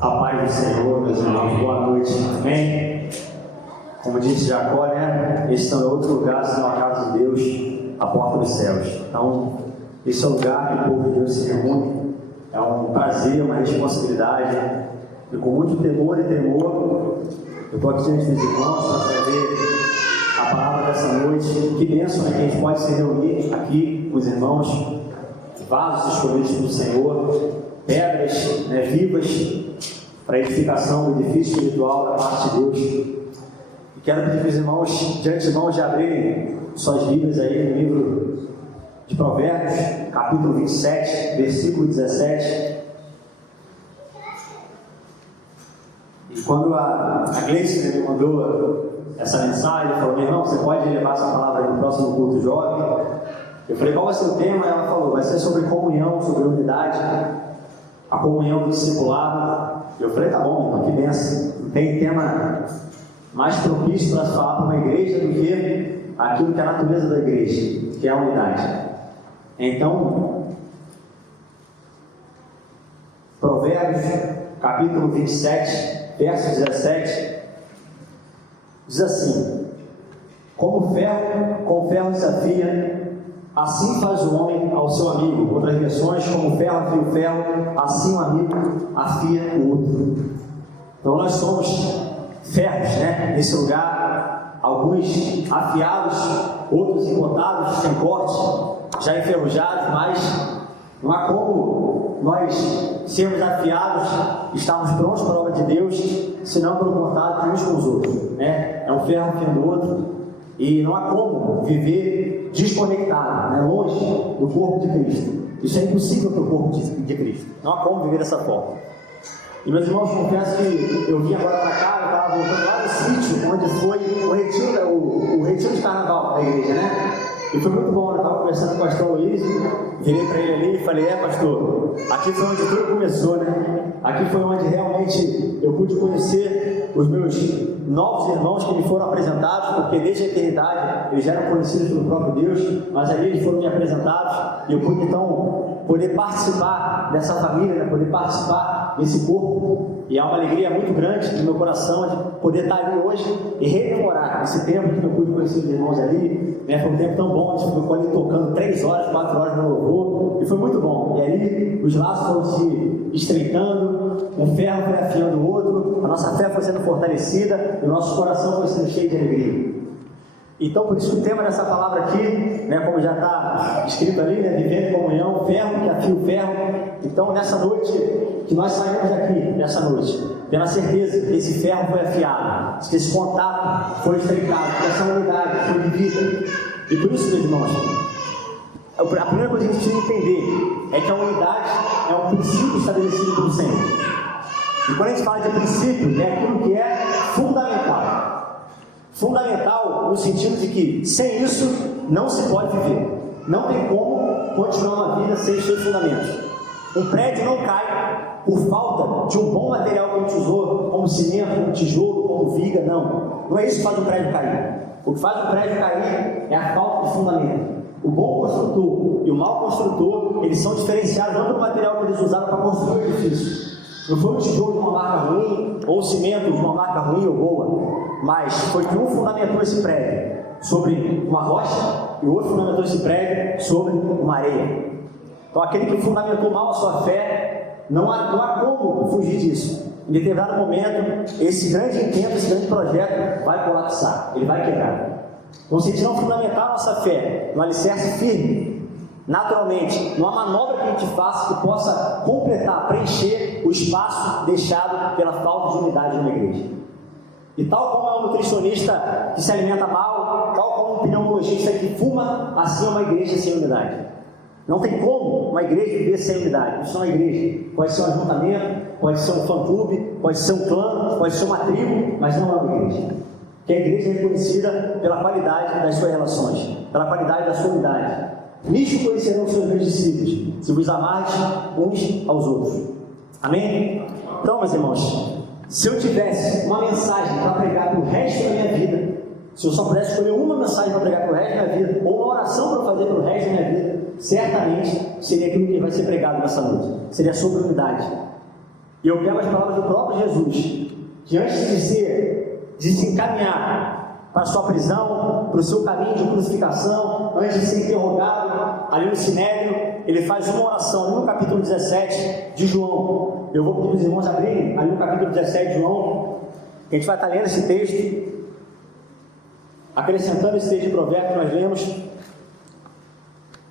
A paz do Senhor, meus irmãos, boa noite, amém? Como disse Jacó, né? Este não é outro lugar senão a casa de Deus, a porta dos céus. Então, esse é o lugar que o povo de Deus se reúne. É um prazer, uma responsabilidade. E com muito temor e temor, eu estou aqui diante dos irmãos para trazer a palavra dessa noite. Que bênção, né? Que a gente pode se reunir aqui com os irmãos, vasos escolhidos pelo Senhor, pedras, né, vivas, para edificação do edifício espiritual da parte de Deus. E quero pedir para os irmãos, de antemão, de abrirem suas Bíblias aí no livro de Provérbios, capítulo 27, versículo 17. E quando a Gleice me mandou essa mensagem, ela falou: meu irmão, você pode levar essa palavra no próximo culto jovem? Eu falei: qual vai ser o tema? Ela falou: vai ser sobre comunhão, sobre unidade, a comunhão do discipulado. Eu falei: tá bom, irmão, que benção. Não tem tema mais propício para falar para uma igreja do que aquilo que é a natureza da igreja, que é a unidade. Então, Provérbios, capítulo 27, verso 17, diz assim: como ferro com ferro se afia, assim faz o homem ao seu amigo. Outras versões: como ferro afia o ferro, assim o amigo afia o outro. Então nós somos ferros, né? Nesse lugar, alguns afiados, outros encotados, sem corte, já enferrujados, mas não há como nós sermos afiados, estarmos prontos para a obra de Deus, senão pelo contato uns com os outros, né? É um ferro afiando o outro, e não há como viver desconectado, né? Longe do corpo de Cristo. Isso é impossível para o corpo de Cristo. Não há como viver dessa forma. E meus irmãos, confesso que eu vim agora para cá, eu estava voltando lá no sítio onde foi o retiro de carnaval da igreja, né? E foi muito bom. Eu estava conversando com o pastor Luiz, virei para ele ali e falei: pastor, aqui foi onde tudo começou, né? Aqui foi onde realmente eu pude conhecer os meus novos irmãos que me foram apresentados, porque desde a eternidade eles já eram conhecidos pelo próprio Deus, mas ali eles foram me apresentados e eu pude então poder participar dessa família, né? Poder participar desse corpo, e há uma alegria muito grande no meu coração de poder estar ali hoje e rememorar esse tempo que eu pude conhecer os irmãos ali, né? Foi um tempo tão bom, a gente ficou ali tocando 3 horas, 4 horas no louvor, e foi muito bom. E aí os laços foram se estreitando, um ferro foi afiando o outro, a nossa fé foi sendo fortalecida e o nosso coração foi sendo cheio de alegria. Então, por isso que o tema dessa palavra aqui, né, como já está escrito ali, né, vivendo em comunhão, ferro que afia o ferro. Então, nessa noite, que nós saímos daqui, nessa noite, tendo a certeza que esse ferro foi afiado, que esse contato foi estreitado, que essa unidade foi vivida. E por isso, meus irmãos, a primeira coisa que a gente precisa entender é que a unidade é um princípio estabelecido pelo Senhor. E quando a gente fala de princípio, é aquilo que é fundamental. Fundamental no sentido de que sem isso não se pode viver. Não tem como continuar uma vida sem os seus fundamentos. Um prédio não cai por falta de um bom material que a gente usou, como cimento, como tijolo, como viga, não. Não é isso que faz um prédio cair. O que faz um prédio cair é a falta de fundamento. O bom construtor e o mau construtor, eles são diferenciados não pelo material que eles usaram para construir o edifício. Não foi um tijolo de uma marca ruim, ou um cimento de uma marca ruim ou boa, mas foi que um fundamentou esse prédio sobre uma rocha e o outro fundamentou esse prédio sobre uma areia. Então aquele que fundamentou mal a sua fé, não há como fugir disso. Em determinado momento, esse grande intento, esse grande projeto vai colapsar, ele vai quebrar. Então, se a gente não fundamentar a nossa fé no alicerce firme, naturalmente, não há manobra que a gente faça que possa completar, preencher o espaço deixado pela falta de unidade na igreja. E tal como é um nutricionista que se alimenta mal, tal como um pneumologista que fuma, assim é uma igreja sem unidade. Não tem como uma igreja viver sem unidade. Isso não é igreja. Pode ser um ajuntamento, pode ser um fã-clube, pode ser um clã, pode ser uma tribo, mas não é uma igreja. Que a igreja é reconhecida pela qualidade das suas relações, pela qualidade da sua unidade. Nisto conhecerão os seus meus discípulos, se vos amardes uns aos outros. Amém? Então, meus irmãos, se eu tivesse uma mensagem para pregar para o resto da minha vida, se eu só pudesse escolher uma mensagem para pregar para o resto da minha vida, ou uma oração para fazer para o resto da minha vida, certamente seria aquilo que vai ser pregado nessa noite. Seria sobre unidade. E eu pego as palavras do próprio Jesus, que antes de se encaminhar para a sua prisão, para o seu caminho de crucificação, antes de ser interrogado ali no Sinédrio, ele faz uma oração ali no capítulo 17 de João. Eu vou pedir para os irmãos abrirem ali no capítulo 17 de João. A gente vai estar lendo esse texto, acrescentando esse texto de Provérbios que nós lemos,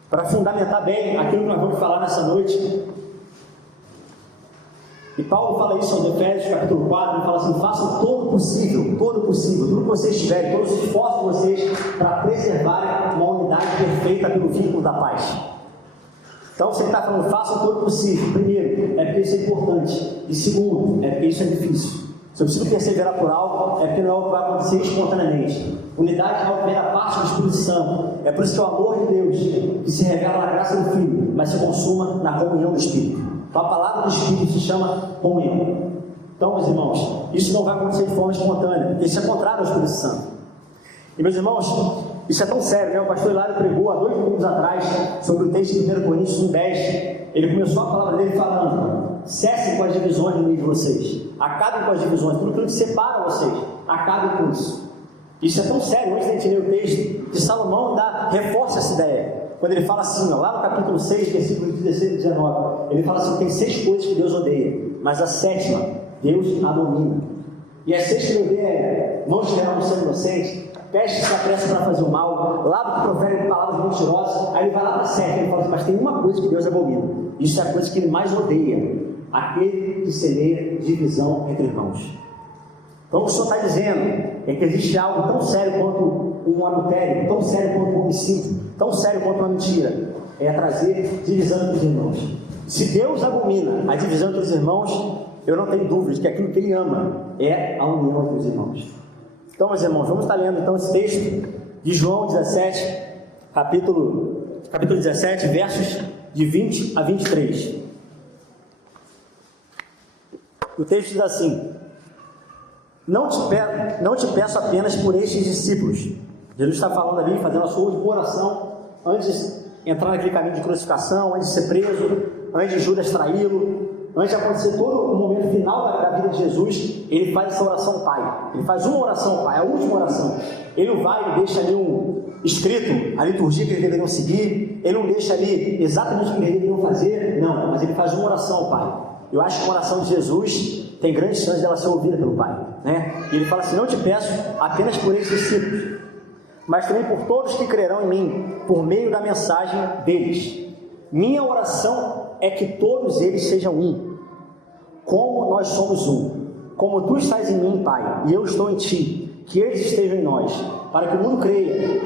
para fundamentar bem aquilo que nós vamos falar nessa noite. E Paulo fala isso aos Efésios, capítulo 4, ele fala assim: façam todo o possível, tudo que vocês tiverem, todos os esforços de vocês para preservarem uma unidade perfeita pelo vínculo da paz. Então, você está falando, façam todo o possível. Primeiro, é porque isso é importante. E segundo, é porque isso é difícil. Se eu preciso perseverar por algo, é porque não é algo que vai acontecer espontaneamente. Unidade é algo que vem da parte do Espírito Santo. É por isso que o amor de Deus, que se revela na graça do Filho, mas se consuma na comunhão do Espírito. Então, a palavra do Espírito se chama comunhão. Então, meus irmãos, isso não vai acontecer de forma espontânea, porque isso é contrário ao Espírito Santo. E, meus irmãos, isso é tão sério, né? O pastor Hilário pregou há 2 domingos atrás sobre o texto de 1 Coríntios 1:10. Ele começou a palavra dele falando: cessem com as divisões no meio de vocês, acabem com as divisões, tudo aquilo que separa vocês, acabem com isso. Isso é tão sério. Antes de a gente ler o texto de Salomão, reforça essa ideia. Quando ele fala assim, lá no capítulo 6, versículos 16 e 19, ele fala assim: tem 6 coisas que Deus odeia, mas a 7ª, Deus abomina. E as 6 que ele odeia é: não estivermos sendo inocentes, peste se apressa para fazer o mal, lábio que profere palavras mentirosas. Aí ele vai lá para a 7, ele fala assim: mas tem uma coisa que Deus abomina. Isso é a coisa que ele mais odeia: aquele que semeia divisão entre irmãos. Então o que o Senhor está dizendo é que existe algo tão sério quanto um adultério, tão sério quanto um homicídio, tão sério quanto uma mentira: é trazer divisão entre os irmãos. Se Deus abomina a divisão entre os irmãos, eu não tenho dúvida de que aquilo que Ele ama é a união entre os irmãos. Então, meus irmãos, vamos estar lendo então esse texto de João 17, capítulo 17, versos de 20 a 23. O texto diz assim: não te peço apenas por estes discípulos. Jesus está falando ali, fazendo a sua última oração, antes de entrar naquele caminho de crucificação, antes de ser preso, antes de Judas traí-lo, antes de acontecer todo o momento final da vida de Jesus. Ele faz essa oração ao Pai. Ele faz uma oração ao Pai, a última oração. Ele não vai e deixa ali escrito a liturgia que eles deveriam seguir, ele não deixa ali exatamente o que eles deveriam fazer, não, mas ele faz uma oração ao Pai. Eu acho que a oração de Jesus tem grande chance de ela ser ouvida pelo Pai, né? E ele fala assim: não te peço apenas por esses discípulos, mas também por todos que crerão em mim, por meio da mensagem deles. Minha oração é que todos eles sejam um, como nós somos um. Como tu estás em mim, Pai, e eu estou em ti, que eles estejam em nós, para que o mundo creia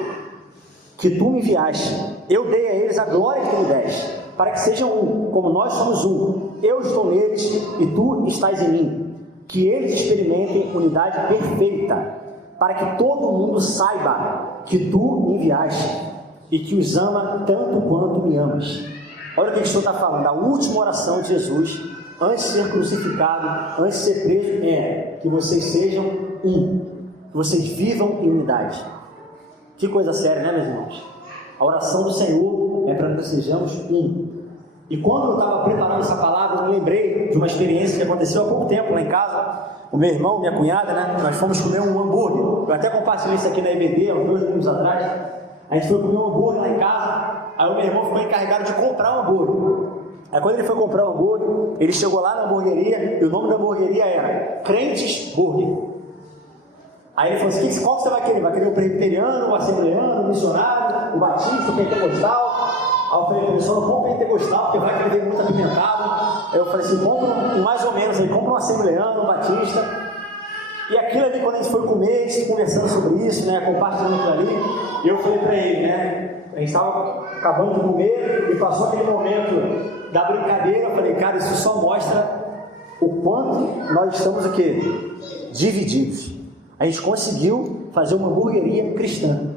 que tu me enviaste. Eu dei a eles a glória que tu me deste, para que sejam um, como nós somos um. Eu estou neles e tu estás em mim. Que eles experimentem unidade perfeita, para que todo mundo saiba que tu me enviaste e que os ama tanto quanto me amas. Olha o que o Senhor está falando. A última oração de Jesus, antes de ser crucificado, antes de ser preso, é que vocês sejam um, que vocês vivam em unidade. Que coisa séria, né, meus irmãos? A oração do Senhor é para que sejamos um. E quando eu estava preparando essa palavra, eu me lembrei de uma experiência que aconteceu há pouco tempo lá em casa. O meu irmão, minha cunhada, né? Nós fomos comer um hambúrguer. Eu até compartilhei isso aqui na EBD, há uns 2 anos atrás. A gente foi comer um hambúrguer lá em casa. Aí o meu irmão ficou encarregado de comprar um hambúrguer. Aí quando ele foi comprar um hambúrguer, ele chegou lá na hamburgueria e o nome da hamburgueria era Crentes Burger. Aí ele falou assim: qual que você vai querer? Vai querer o presbiteriano, o assembleano, o missionário, o batista, o pentecostal? Aí eu falei: só não compra pentecostal, porque vai querer muito apimentado. Aí eu falei assim: compra mais ou menos, aí compra um assembleano, um batista. E aquilo ali, quando a gente foi comer, a gente conversando sobre isso, né, compartilhando aquilo ali, e eu falei para ele, né, a gente estava acabando de comer e passou aquele momento da brincadeira. Eu falei: cara, isso só mostra o quanto nós estamos o quê? Divididos. A gente conseguiu fazer uma hamburgueria cristã.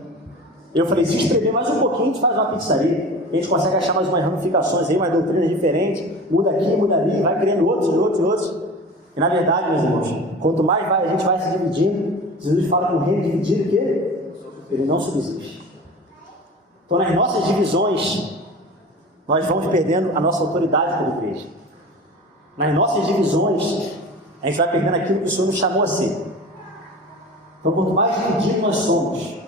Eu falei: se espremer mais um pouquinho, a gente faz uma pizzaria. A gente consegue achar mais umas ramificações aí, umas doutrinas diferentes, muda aqui, muda ali, vai criando outros. E na verdade, meus irmãos, quanto mais a gente vai se dividindo, Jesus fala que um reino dividido, que ele não subsiste. Então, nas nossas divisões, nós vamos perdendo a nossa autoridade como igreja. nas nossas divisões, a gente vai perdendo aquilo que o Senhor nos chamou a ser. Então, quanto mais divididos nós somos,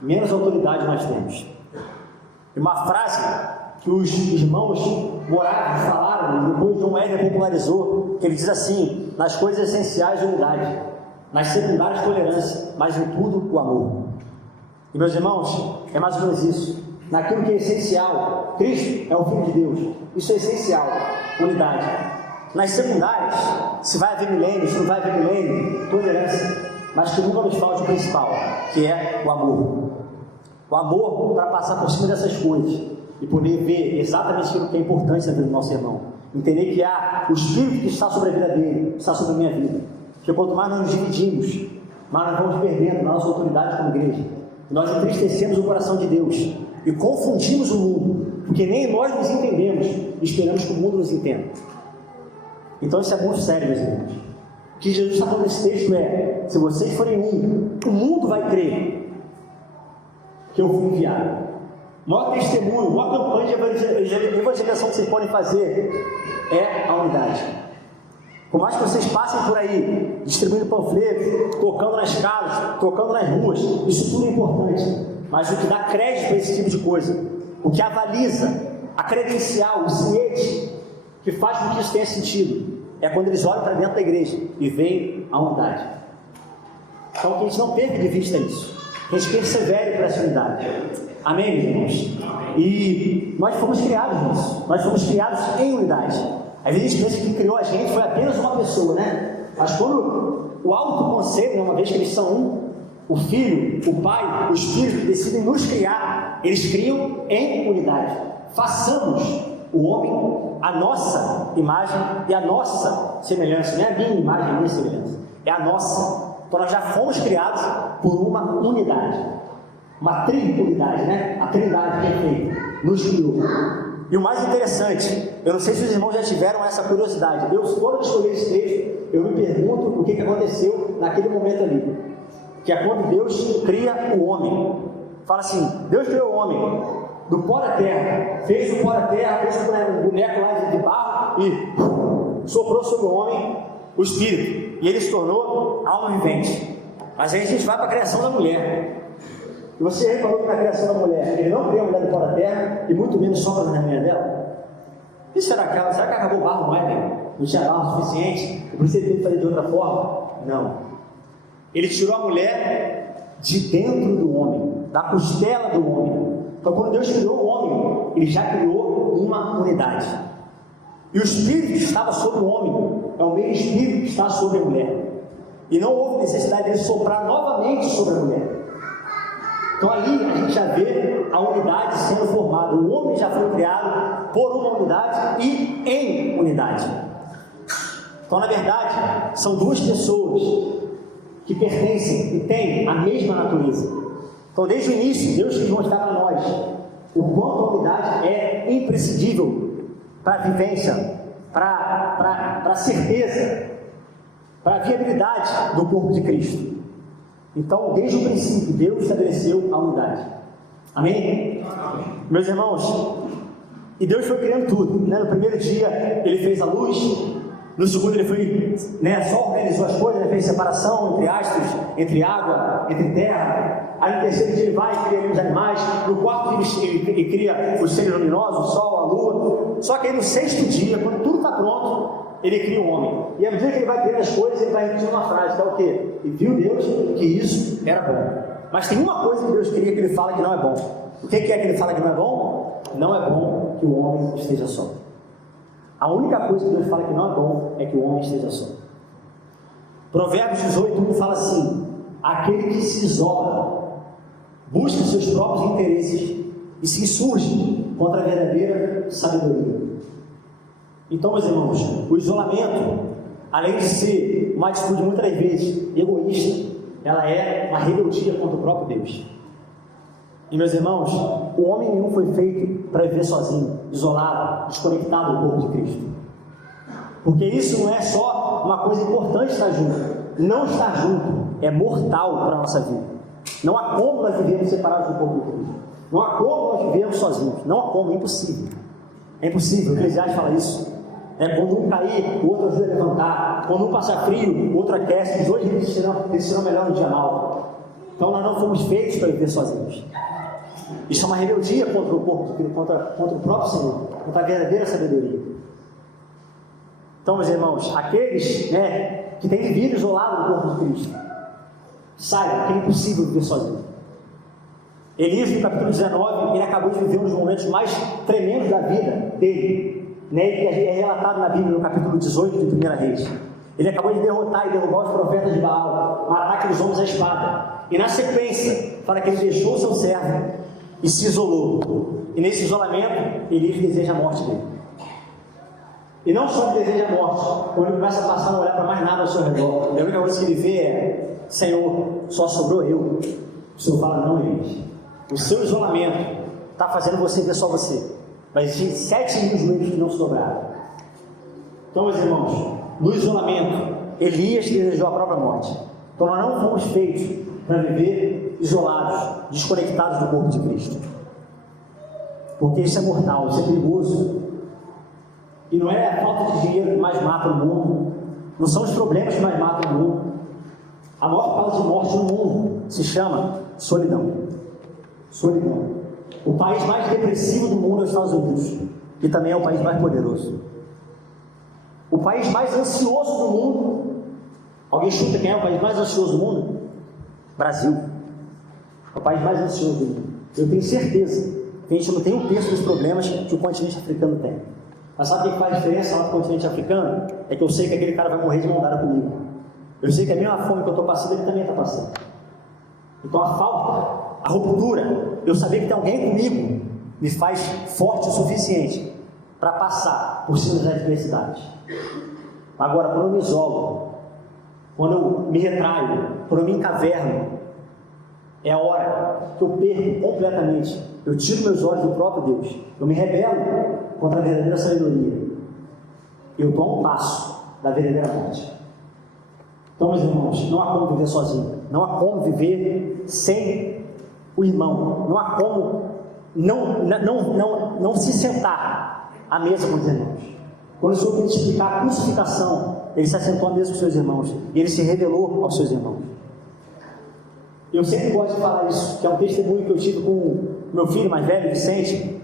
menos autoridade nós temos. E uma frase que os irmãos Moraes falaram, e depois John Wesley popularizou, que ele diz assim: nas coisas essenciais, unidade, nas secundárias, tolerância, mas em tudo, o amor. E meus irmãos, é mais ou menos isso. Naquilo que é essencial, Cristo é o Filho de Deus, isso é essencial, unidade. Nas secundárias, se vai haver milênio, se não vai haver milênio, tolerância, mas que nunca nos falte o principal, que é o amor. O amor para passar por cima dessas coisas e poder ver exatamente aquilo que é importante na vida do nosso irmão. Entender que há o Espírito que está sobre a vida dele, está sobre a minha vida. Porque quanto mais nós nos dividimos, mais nós vamos perdendo na nossa autoridade como igreja. Nós entristecemos o coração de Deus e confundimos o mundo, porque nem nós nos entendemos e esperamos que o mundo nos entenda. Então isso é muito sério, meus irmãos. O que Jesus está falando nesse texto é: se vocês forem um, o mundo vai crer que eu fui enviado. O maior testemunho, a maior campanha de evangelização que vocês podem fazer é a unidade. Por mais que vocês passem por aí distribuindo panfletos, tocando nas casas, tocando nas ruas, isso tudo é importante. Mas o que dá crédito a esse tipo de coisa, o que avaliza, a credencial, o sinete, que faz com que isso tenha sentido, é quando eles olham para dentro da igreja e veem a unidade. Então que a gente não perca de vista isso, que a gente persevere para essa unidade. Amém, meus irmãos? E nós fomos criados nisso, nós fomos criados em unidade. Às vezes a gente pensa que quem criou a gente foi apenas uma pessoa, né? Mas quando o alto conselho, uma vez que eles são um, o Filho, o Pai, o Espírito decidem nos criar, eles criam em unidade. Façamos o homem a nossa imagem e a nossa semelhança. Não é a minha imagem, a minha semelhança, é a nossa. Então nós já fomos criados por uma unidade, uma triunidade, né? A trindade perfeita nos criou. E o mais interessante, eu não sei se os irmãos já tiveram essa curiosidade. Deus, quando eu escolhi esse texto, eu me pergunto o que aconteceu naquele momento ali, que é quando Deus cria o homem. Fala assim: Deus criou o homem do pó da terra, fez o pó da terra, fez um boneco lá de barro e soprou sobre o homem o espírito, e ele se tornou alma vivente. Mas aí a gente vai para a criação da mulher. E você reparou que na criação da mulher, ele não cria a mulher do pó da terra, e muito menos sobra na minha dela? E será que acabou o barro mais, né? Não tinha barro suficiente? E por isso ele teve que fazer de outra forma? Não. Ele tirou a mulher de dentro do homem, da costela do homem. Então quando Deus criou o homem, ele já criou uma unidade. E o Espírito que estava sobre o homem é o mesmo Espírito que está sobre a mulher. E não houve necessidade de soprar novamente sobre a mulher. Então ali a gente já vê a unidade sendo formada. O homem já foi criado por uma unidade e em unidade. Então na verdade são duas pessoas que pertencem e têm a mesma natureza. Então desde o início Deus quis mostrar a nós o quanto a unidade é imprescindível para a vivência, para a certeza, para a viabilidade do corpo de Cristo. Então, desde o princípio, Deus estabeleceu a unidade. Amém? Amém. Meus irmãos, e Deus foi criando tudo, né? No primeiro dia, Ele fez a luz. No segundo, Ele foi, só organizou as coisas, fez separação entre astros, entre água, entre terra. Aí no terceiro dia, Ele vai e cria os animais. No quarto dia, Ele cria os seres luminosos, o sol, a lua. Só que aí no sexto dia, quando tudo está pronto, Ele cria o homem. E à medida que Ele vai criando as coisas, Ele vai repetindo uma frase, que é o quê? E viu Deus que isso era bom. Mas tem uma coisa que Deus queria que Ele fala que não é bom. O que é que Ele fala que não é bom? Não é bom que o homem esteja só. A única coisa que Deus fala que não é bom é que o homem esteja só. Provérbios 18:1 fala assim: aquele que se isola, busca seus próprios interesses e se insurge contra a verdadeira sabedoria. Então, meus irmãos, o isolamento, além de ser uma atitude muitas vezes egoísta, ela é uma rebeldia contra o próprio Deus. E meus irmãos, o homem nenhum foi feito para viver sozinho, isolado, desconectado do corpo de Cristo. Porque isso não é só uma coisa importante estar junto. Não estar junto é mortal para a nossa vida. Não há como nós vivermos separados do corpo de Cristo. Não há como nós vivermos sozinhos. Não há como, é impossível. É impossível, o Eclesiastes fala isso. Quando um cair, o outro ajuda a levantar. Quando um passa frio, o outro aquece. Os dois eles serão melhor no dia mal. Então nós não fomos feitos para viver sozinhos. Isso é uma rebeldia contra o corpo de Cristo, contra o próprio Senhor, contra a verdadeira sabedoria. Então, meus irmãos, aqueles que têm vivido isolado do corpo de Cristo, saibam que é impossível viver sozinho. Elias, no capítulo 19, ele acabou de viver um dos momentos mais tremendos da vida dele, que é relatado na Bíblia, no capítulo 18 de 1 Reis. Ele acabou de derrotar e derrubar os profetas de Baal, matar aqueles homens à espada. E na sequência, fala que ele deixou o seu servo e se isolou. E nesse isolamento, Elias deseja a morte dele. E não só ele deseja a morte, quando ele começa a passar a não olhar para mais nada ao seu redor, a única coisa que ele vê é: Senhor, só sobrou eu. O Senhor fala: não, Elias. O seu isolamento está fazendo você ver só você. Mas existem 7.000 joelhos que não sobraram. Então, meus irmãos, no isolamento, Elias desejou a própria morte. Então nós não fomos feitos para viver isolados, desconectados do corpo de Cristo, porque isso é mortal, isso é perigoso. E não é a falta de dinheiro que mais mata o mundo, não são os problemas que mais matam o mundo. A maior causa de morte no mundo se chama solidão. Solidão. O país mais depressivo do mundo é os Estados Unidos, e também é o país mais poderoso. O país mais ansioso do mundo, alguém chuta quem é o país mais ansioso do mundo? Brasil. É o país mais ansioso do mundo. Eu tenho certeza que a gente não tem um terço dos problemas que o continente africano tem. Mas sabe o que faz diferença lá no continente africano? É que eu sei que aquele cara vai morrer de mão dada comigo. Eu sei que a mesma fome que eu estou passando, ele também está passando. Então a falta, a ruptura, eu saber que tem alguém comigo, me faz forte o suficiente para passar por cima das adversidades. Agora, quando eu me isolo, quando eu me retraio, quando eu me encaverno, é a hora que eu perco completamente. Eu tiro meus olhos do próprio Deus. Eu me rebelo contra a verdadeira sabedoria. Eu tomo um passo da verdadeira morte. Então, meus irmãos, não há como viver sozinho. Não há como viver sem o irmão. Não há como não se sentar à mesa com os irmãos. Quando o Senhor quis explicar a crucificação, ele se assentou à mesa com seus irmãos. E ele se revelou aos seus irmãos. Eu sempre gosto de falar isso, que é um testemunho que eu tive com o meu filho mais velho, Vicente.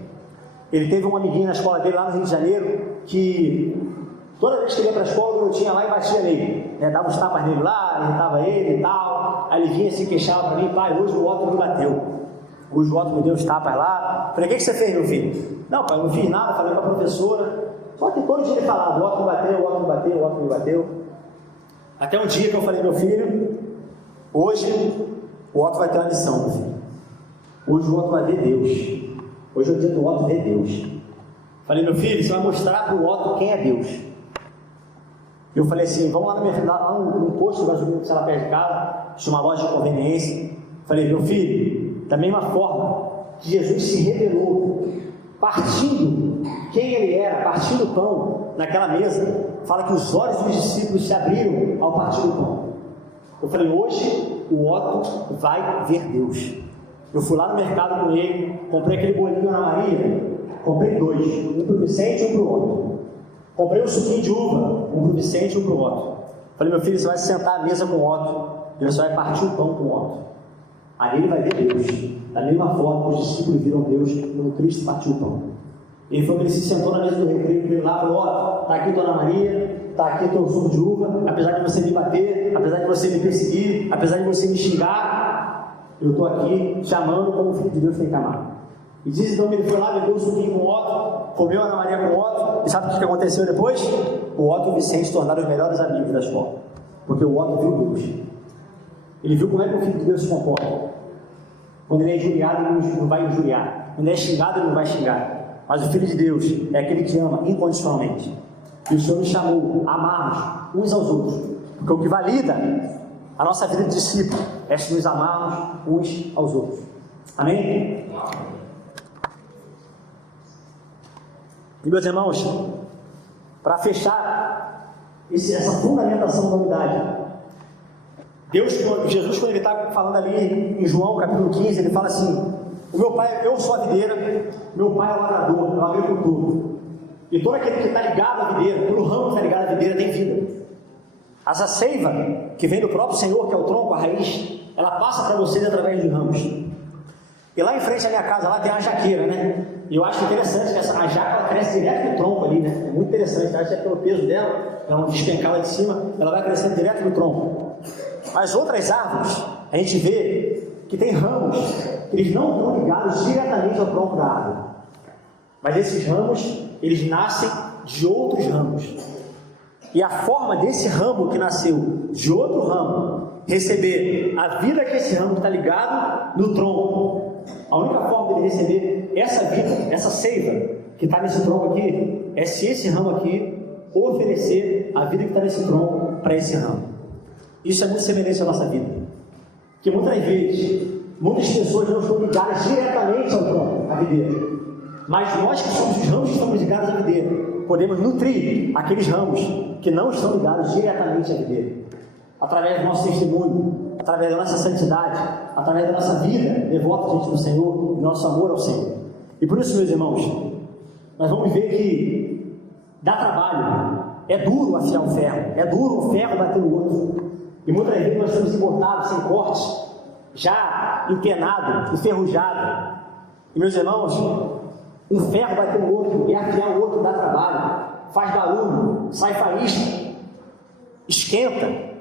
Ele teve um amiguinho na escola dele lá no Rio de Janeiro, que toda vez que ele ia para a escola, eu tinha lá e batia nele, dava uns tapas nele lá, irritava ele e tal. Aí ele vinha e se queixava para mim: pai, hoje o Otto me bateu, hoje o Otto me deu uns tapas lá. Falei: o que você fez, meu filho? Não, pai, eu não fiz nada, falei com a professora. Só que todo dia ele falava: o Otto me bateu, o Otto me bateu, o Otto me bateu. Até um dia que eu falei: meu filho, hoje o Otto vai ter uma lição, meu filho. Hoje o Otto vai ver Deus. Hoje é o dia do Otto ver Deus. Falei: meu filho, você vai mostrar para o Otto quem é Deus. Eu falei assim: vamos lá no posto de gasolina que está lá perto de casa, tinha uma loja de conveniência. Falei: meu filho, da mesma forma que Jesus se revelou, partindo quem ele era, partindo o pão naquela mesa, fala que os olhos dos discípulos se abriram ao partir do pão. Eu falei: hoje o Otto vai ver Deus. Eu fui lá no mercado com ele, comprei aquele bolinho Ana Maria, comprei 2, um para o Vicente e um para o Otto. Comprei um suquinho de uva, um para o Vicente e um para o Otto. Falei: meu filho, você vai se sentar à mesa com o Otto, e você vai partir o pão com o Otto. Aí ele vai ver Deus, da mesma forma que os discípulos viram Deus quando Cristo partiu o pão. Ele falou que ele se sentou na mesa do recreio, ele lá falou: ó, está aqui Dona Maria, está aqui teu suco de uva, apesar de você me bater, apesar de você me perseguir, apesar de você me xingar, eu estou aqui te amando como o Filho de Deus tem que amar. E diz então que ele foi lá, bebeu o suquinho com o Otto, comeu a Ana Maria com o Otto, e sabe o que aconteceu depois? O Otto e o Vicente se tornaram os melhores amigos da escola, porque o Otto viu Deus. Ele viu como é que o Filho de Deus se comporta. Quando ele é injuriado, ele não vai injuriar. Quando ele é xingado, ele não vai xingar. Mas o Filho de Deus é aquele que ama incondicionalmente. E o Senhor nos chamou a amarmos uns aos outros, porque o que valida a nossa vida de discípulo é se nos amarmos uns aos outros. Amém? E meus irmãos, para fechar essa fundamentação da unidade, Jesus, quando ele está falando ali em João capítulo 15, ele fala assim: o meu pai, eu sou a videira, meu pai é o lavrador, é o agricultor. E todo aquele que está ligado à videira, todo ramo que está ligado à videira tem vida. Essa seiva que vem do próprio Senhor, que é o tronco, a raiz, ela passa para vocês através dos ramos. E lá em frente à minha casa, lá tem uma jaqueira, né? E eu acho interessante que a jaca ela cresce direto no tronco ali, né? É muito interessante, acho que é pelo peso dela, ela não despencar lá de cima, ela vai crescendo direto no tronco. As outras árvores, a gente vê que tem ramos, que eles não estão ligados diretamente ao tronco da árvore. Mas esses ramos, eles nascem de outros ramos. E a forma desse ramo que nasceu de outro ramo receber a vida que esse ramo está ligado no tronco, a única forma dele receber essa vida, essa seiva que está nesse tronco aqui, é se esse ramo aqui oferecer a vida que está nesse tronco para esse ramo. Isso é muito semelhante à nossa vida. Porque muitas vezes, muitas pessoas não estão ligadas diretamente ao tronco, à videira. Mas nós que somos os ramos que estamos ligados à videira, podemos nutrir aqueles ramos que não estão ligados diretamente à videira. Através do nosso testemunho, através da nossa santidade, através da nossa vida devota diante do Senhor, do nosso amor ao Senhor. E por isso, meus irmãos, nós vamos ver que dá trabalho, é duro afiar o ferro, é duro o ferro bater no outro. E muitas vezes nós estamos embordados, sem cortes, já empenado, enferrujado. E meus irmãos, um ferro bater no outro e afiar o outro dá trabalho, faz barulho, sai faísca, esquenta.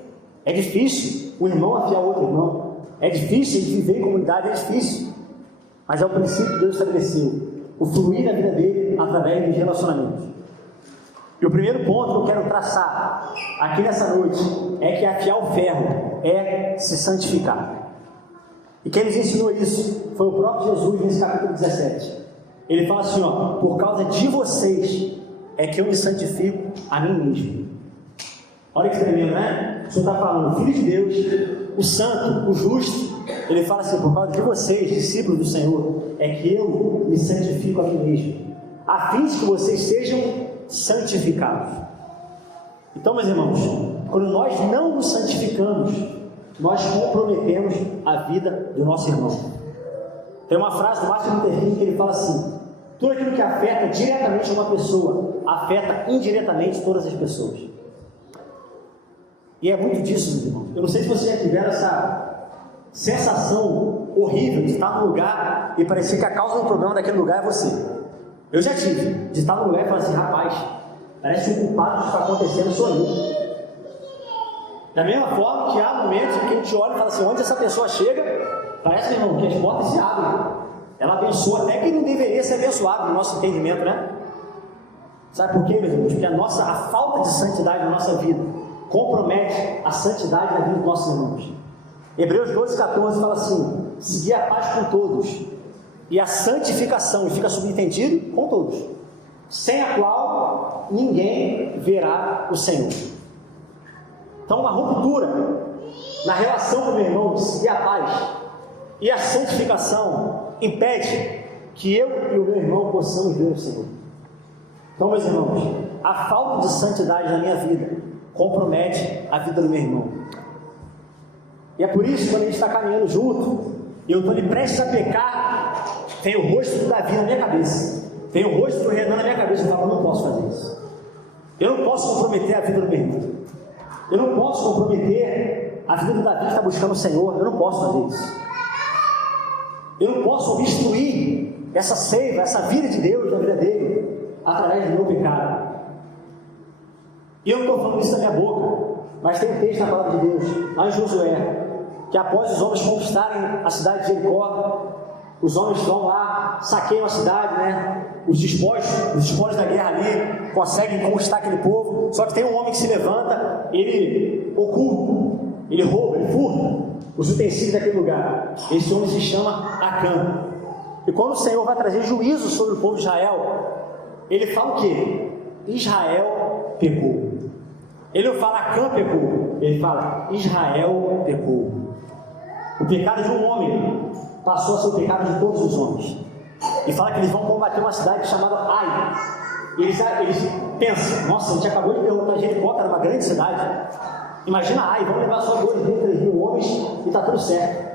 É difícil o irmão afiar o outro irmão, é difícil viver em comunidade, é difícil, mas é o princípio que Deus estabeleceu, o fluir da vida dele através dos relacionamentos. E o primeiro ponto que eu quero traçar aqui nessa noite é que afiar o ferro é se santificar. E quem nos ensinou isso foi o próprio Jesus nesse capítulo 17. Ele fala assim, ó, por causa de vocês é que eu me santifico a mim mesmo. Olha que tremendo, né? O Senhor está falando, o Filho de Deus, o Santo, o Justo. Ele fala assim, por causa de vocês, discípulos do Senhor, é que eu me santifico a mim mesmo, a fim de que vocês sejam santificados. Então, meus irmãos, quando nós não nos santificamos, nós comprometemos a vida do nosso irmão. Tem uma frase do Martin Luther King que ele fala assim, tudo aquilo que afeta diretamente uma pessoa, afeta indiretamente todas as pessoas. E é muito disso, meus irmãos. Eu não sei se vocês já tiveram essa sensação horrível de estar num lugar e parecer que a causa do problema daquele lugar é você. Eu já tive, de estar num lugar e falar assim, rapaz, parece que o culpado do que está acontecendo sou eu. Da mesma forma que há momentos em que a gente olha e fala assim, onde essa pessoa chega, parece, meu irmão, que as portas se abrem. Ela abençoa até quem não deveria ser abençoado no nosso entendimento, né? Sabe por quê, meus irmãos? Porque a falta de santidade na nossa vida compromete a santidade na vida dos nossos irmãos. Hebreus 12,14 fala assim, seguir a paz com todos e a santificação, e fica subentendido, com todos, sem a qual ninguém verá o Senhor. Então, uma ruptura na relação com o meu irmão de seguir a paz e a santificação impede que eu e o meu irmão possamos ver o Senhor. Então, meus irmãos, a falta de santidade na minha vida compromete a vida do meu irmão. E é por isso, quando a gente está caminhando junto, e eu estou ali prestes a pecar, vem o rosto do Davi na minha cabeça, vem o rosto do Renan na minha cabeça, eu falo, eu não posso fazer isso. Eu não posso comprometer a vida do meu irmão. Eu não posso comprometer a vida do Davi que está buscando o Senhor. Eu não posso fazer isso. Eu não posso obstruir essa seiva, essa vida de Deus na vida dele, através do meu pecado. E eu não estou falando isso da minha boca, mas tem um texto na palavra de Deus, lá em Josué, que após os homens conquistarem a cidade de Jericó, os homens vão lá, saqueiam a cidade, né? Os despojos da guerra ali, conseguem conquistar aquele povo. Só que tem um homem que se levanta, ele oculta, ele rouba, ele furta os utensílios daquele lugar. Esse homem se chama Acã. E quando o Senhor vai trazer juízo sobre o povo de Israel, ele fala o quê? Israel pecou. Ele não fala Acã pecou, ele fala Israel pecou. O pecado de um homem passou a ser o pecado de todos os homens. E fala que eles vão combater uma cidade chamada Ai. E eles pensam, nossa, a gente acabou de derrotar Jericó, que era uma grande cidade. Imagina Ai, vamos levar só 2 mil, 3 mil homens e está tudo certo.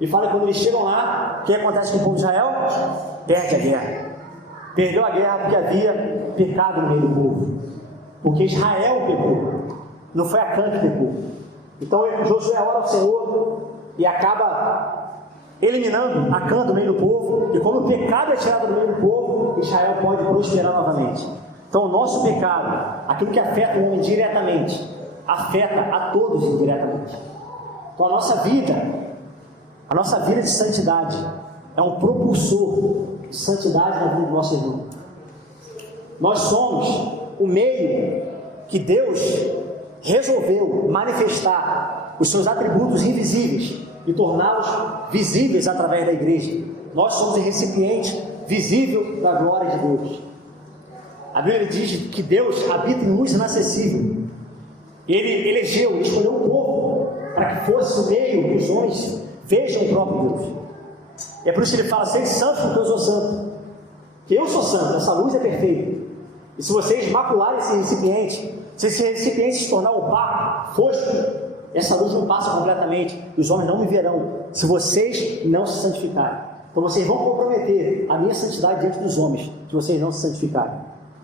E fala que quando eles chegam lá, o que acontece com o povo de Israel? Perde a guerra. Perdeu a guerra porque havia pecado no meio do povo, porque Israel pecou, não foi Acã que pecou. Então Josué ora ao Senhor e acaba eliminando Acã do meio do povo, e quando o pecado é tirado do meio do povo, Israel pode prosperar novamente. Então o nosso pecado, aquilo que afeta o homem diretamente, afeta a todos indiretamente. Então a nossa vida de santidade é um propulsor de santidade na vida do nosso irmão. Nós somos o meio que Deus resolveu manifestar os seus atributos invisíveis e torná-los visíveis através da igreja. Nós somos o recipiente visível da glória de Deus. A Bíblia diz que Deus habita em luz inacessível. Ele elegeu, ele escolheu um povo para que fosse o meio que os homens vejam o próprio Deus. E é por isso que ele fala: sede santos porque eu sou santo. Que eu sou santo, essa luz é perfeita. E se vocês macularem esse recipiente, se esse recipiente se tornar opaco, fosco, essa luz não passa completamente, e os homens não me verão, se vocês não se santificarem. Então vocês vão comprometer a minha santidade diante dos homens, se vocês não se santificarem.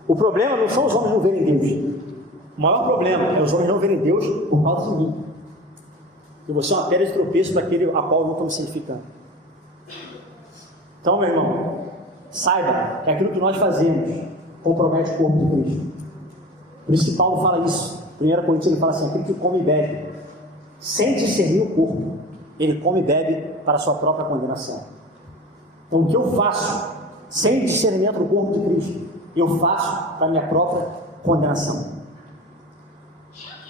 O problema não são os homens não verem Deus. O maior problema é os homens não verem Deus por causa de mim. E você é uma pedra de tropeço para aquele a qual eu não estou me santificando. Então, meu irmão, saiba que aquilo que nós fazemos compromete o corpo de Cristo. Por isso que Paulo fala isso. 1 Coríntios ele fala assim: aquele que come e bebe sem discernir o corpo, ele come e bebe para a sua própria condenação. Então o que eu faço sem discernimento do corpo de Cristo, eu faço para a minha própria condenação.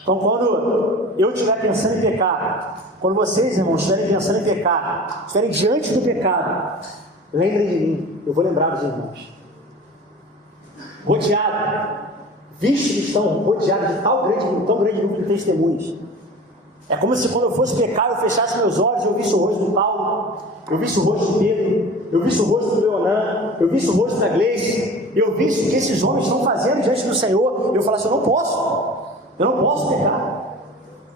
Então quando eu estiver pensando em pecar, quando vocês, irmãos, estiverem pensando em pecar, estiverem diante do pecado, lembrem de mim, eu vou lembrar dos irmãos. Rodeado, visto que estão rodeados de tão grande número de testemunhas. É como se quando eu fosse pecar, eu fechasse meus olhos e eu visse o rosto do Paulo, eu visse o rosto de Pedro, eu visse o rosto do Leonan, eu visse o rosto da Gleice, eu visse o que esses homens estão fazendo diante do Senhor, e eu falasse: eu não posso pecar.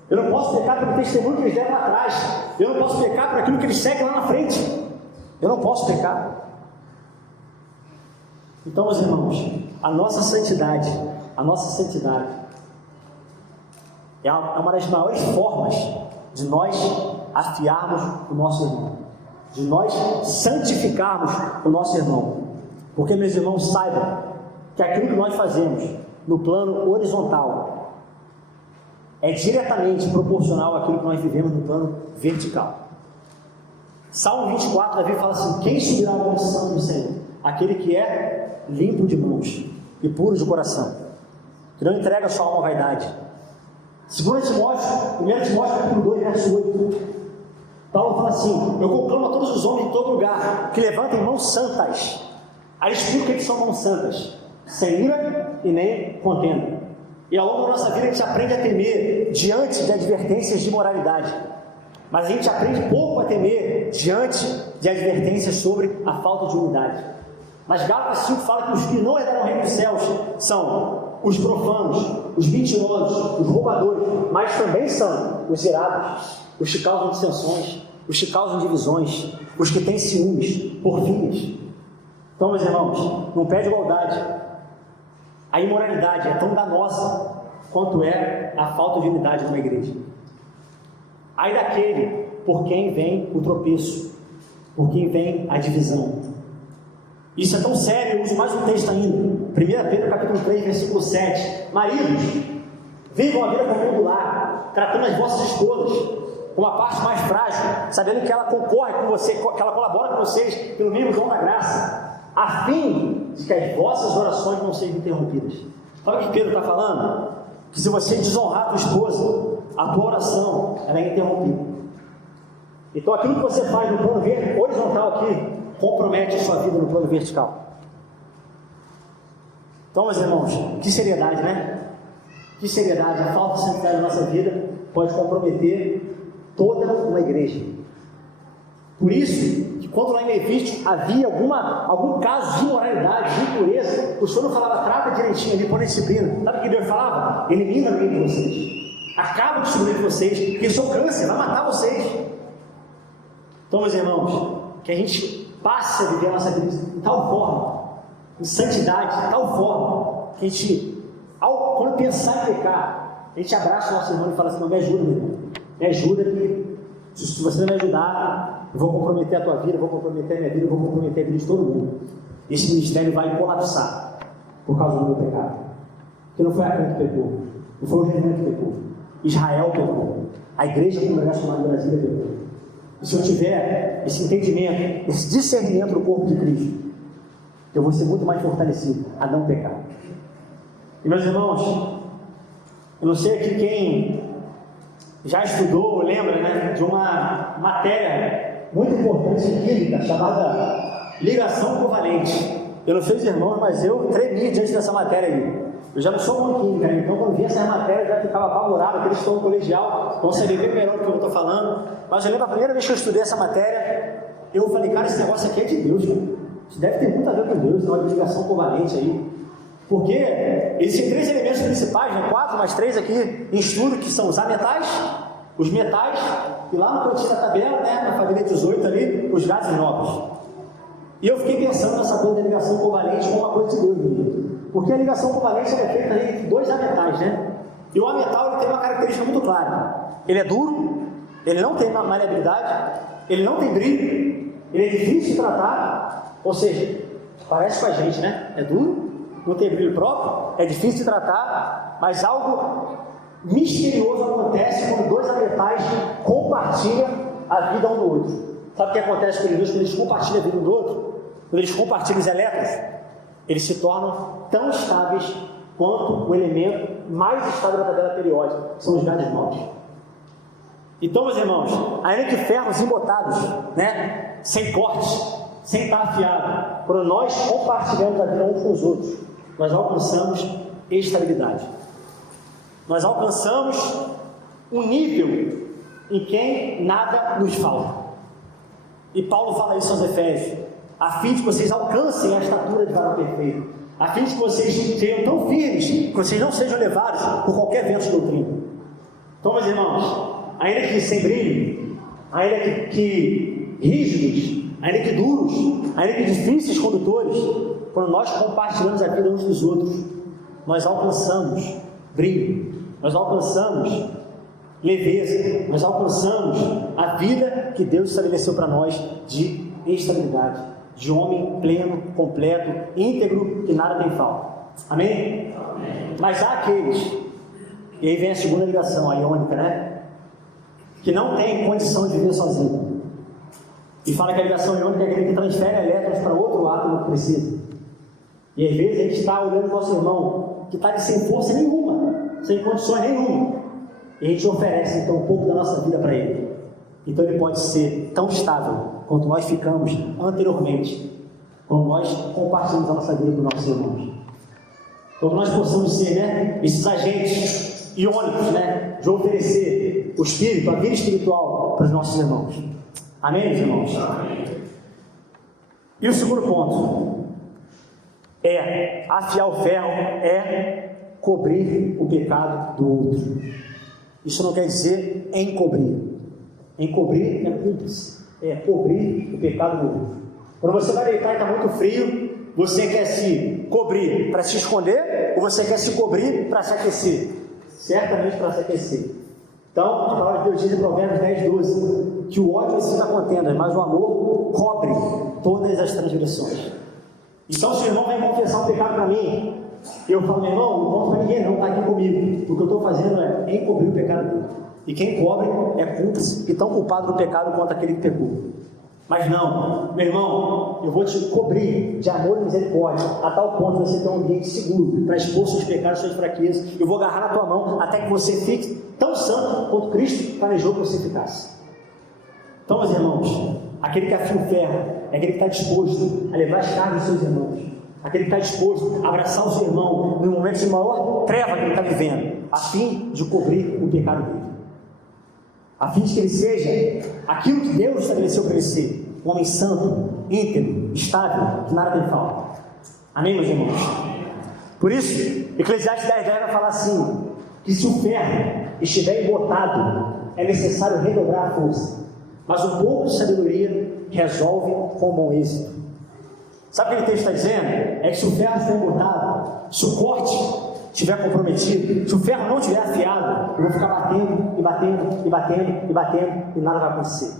Eu não posso pecar pelo testemunho que eles deram lá atrás, eu não posso pecar por aquilo que eles seguem lá na frente, eu não posso pecar. Então, meus irmãos, a nossa santidade é uma das maiores formas de nós afiarmos o nosso irmão, de nós santificarmos o nosso irmão. Porque, meus irmãos, saibam que aquilo que nós fazemos no plano horizontal é diretamente proporcional àquilo que nós vivemos no plano vertical. Salmo 24, Davi fala assim: quem subirá ao monte santo do Senhor? Aquele que é limpo de mãos e puro de coração, que não entrega a sua alma à vaidade. 2 Timóteo, 1 Timóteo capítulo 2, verso 8, Paulo fala assim: eu conclamo a todos os homens em todo lugar que levantem mãos santas. Aí ele explica o que são mãos santas: sem ira e nem contenda. E ao longo da nossa vida a gente aprende a temer diante de advertências de moralidade, mas a gente aprende pouco a temer diante de advertências sobre a falta de unidade. Mas Gálatas 5 fala que os que não herdarão o reino dos céus são os profanos, os mentirosos, os roubadores, mas também são os irados, os que causam dissensões, os que causam divisões, os que têm ciúmes, porfias. Então, meus irmãos, não pede igualdade. A imoralidade é tão danosa quanto é a falta de unidade numa igreja. Ai daquele por quem vem o tropeço, por quem vem a divisão. Isso é tão sério, eu uso mais um texto ainda. 1 Pedro capítulo 3, versículo 7. Maridos, vivam a vida como do lar, tratando as vossas esposas como a parte mais frágil, sabendo que ela concorre com você, que ela colabora com vocês pelo mesmo dom da graça, a fim de que as vossas orações não sejam interrompidas. Sabe o que Pedro está falando? Que se você desonrar a tua esposa, a tua oração ela é interrompida. Então aquilo que você faz no plano horizontal aqui compromete a sua vida no plano vertical. Então, meus irmãos, que seriedade, né? Que seriedade. A falta de santidade na nossa vida pode comprometer toda uma igreja. Por isso, que quando lá em Levítico havia algum caso de imoralidade, de impureza, o Senhor não falava: trata direitinho ali, põe disciplina. Sabe o que Deus falava? Elimina o meio de vocês, acaba de destruir vocês, porque isso é um câncer, vai matar vocês. Então, meus irmãos, que a gente passe a viver a nossa vida de tal forma, em santidade, de tal forma, que a gente, quando pensar em pecar, a gente abraça o nosso irmão e fala assim: não, me ajuda, meu irmão, me ajuda, que se você não me ajudar, eu vou comprometer a tua vida, eu vou comprometer a minha vida, eu vou comprometer a vida de todo mundo. Esse ministério vai colapsar por causa do meu pecado. Porque não foi a Acã que pecou, não foi o Renan que pecou, Israel pecou, a igreja congregacional de Brasília pecou. E se eu tiver esse entendimento, esse discernimento do corpo de Cristo, eu vou ser muito mais fortalecido a não pecar. E meus irmãos, eu não sei aqui quem já estudou, lembra, né, de uma matéria muito importante em química chamada ligação covalente. Eu não sei os irmãos, mas eu tremi diante dessa matéria aí. Eu já não sou bom em química, né? Então quando via essa matéria eu já ficava apavorado, aqueles que estão no colegial vão saber bem melhor do que eu estou falando. Mas eu lembro a primeira vez que eu estudei essa matéria, eu falei: cara, esse negócio aqui é de Deus, cara. Isso deve ter muito a ver com Deus, uma ligação covalente aí. Porque existem 3 elementos principais, né? 4 mais 3 aqui em estudo, que são os ametais, os metais, e lá no cantinho da tabela, né, na família 18 ali, os gases nobres. E eu fiquei pensando nessa coisa da ligação covalente como uma coisa de Deus mesmo. Porque a ligação covalente é feita entre 2 ametais, né? E o ametal ele tem uma característica muito clara. Ele é duro, ele não tem maleabilidade, ele não tem brilho, ele é difícil de tratar, ou seja, parece com a gente, né? É duro, não tem brilho próprio, é difícil de tratar, mas algo misterioso acontece quando 2 ametais compartilham a vida um do outro. Sabe o que acontece com eles quando eles compartilham a vida um do outro? Quando eles compartilham os elétrons, eles se tornam tão estáveis quanto o elemento mais estável da tabela periódica, são os gases nobres. Então, meus irmãos, ainda que ferros embotados, né, sem cortes, sem estar afiado, quando nós compartilhamos a vida uns com os outros, nós alcançamos estabilidade. Nós alcançamos um nível em que nada nos falta. E Paulo fala isso aos Efésios: a fim de que vocês alcancem a estatura de varão perfeito, a fim de que vocês sejam tão firmes, que vocês não sejam levados por qualquer vento de doutrina. Então, meus irmãos, ainda que sem brilho, ainda que rígidos, ainda que duros, ainda que difíceis condutores, quando nós compartilhamos a vida uns dos outros, nós alcançamos brilho, nós alcançamos leveza, nós alcançamos a vida que Deus estabeleceu para nós de estabilidade, de homem pleno, completo, íntegro, que nada tem falta. Amém? Amém. Mas há aqueles, e aí vem a segunda ligação, a iônica, né? Que não tem condição de viver sozinho. E fala que a ligação iônica é aquele que transfere elétrons para outro átomo que precisa. E às vezes a gente está olhando o nosso irmão que está sem força nenhuma, sem condições nenhuma, e a gente oferece então um pouco da nossa vida para ele. Então ele pode ser tão estável quanto nós ficamos anteriormente, quando nós compartilhamos a nossa vida com nossos irmãos. Então nós possamos ser, né, esses agentes iônicos, né, de oferecer o Espírito, a vida espiritual para os nossos irmãos. Amém, meus irmãos? Amém. E o segundo ponto é afiar o ferro, é cobrir o pecado do outro. Isso não quer dizer encobrir. Encobrir é cúmplice, é cobrir o pecado do outro. Quando você vai deitar e está muito frio, você quer se cobrir para se esconder ou você quer se cobrir para se aquecer? Certamente para se aquecer. Então, a palavra de Deus diz em Provérbios 10, 12, que o ódio excita contendas, mas o amor cobre todas as transgressões. Então, se o irmão vem confessar um pecado para mim, eu falo: meu irmão, não conta para ninguém não, está aqui comigo. O que eu estou fazendo é encobrir o pecado dele. E quem cobre é cúmplice e tão culpado do pecado quanto aquele que pecou. Mas não, meu irmão, eu vou te cobrir de amor e misericórdia, a tal ponto de você ter um ambiente seguro para expor seus pecados, suas fraquezas. Eu vou agarrar na tua mão até que você fique tão santo quanto Cristo planejou que você ficasse. Então, meus irmãos, aquele que afia o ferro é aquele que está disposto a levar as cargas dos seus irmãos, aquele que está disposto a abraçar o seu irmão no momento de maior treva que ele está vivendo, a fim de cobrir o pecado dele, a fim de que ele seja aquilo que Deus estabeleceu para ele ser, um homem santo, íntegro, estável, que nada tem falta. Amém, meus irmãos? Por isso, Eclesiastes 10 vai falar assim, que se o ferro estiver embotado, é necessário redobrar a força, mas um pouco de sabedoria resolve com bom êxito. Sabe o que o texto está dizendo? É que se o ferro estiver embotado, Se o corte estiver comprometido, se o ferro não estiver afiado, eu vou ficar batendo, e batendo, e batendo, e batendo, e nada vai acontecer.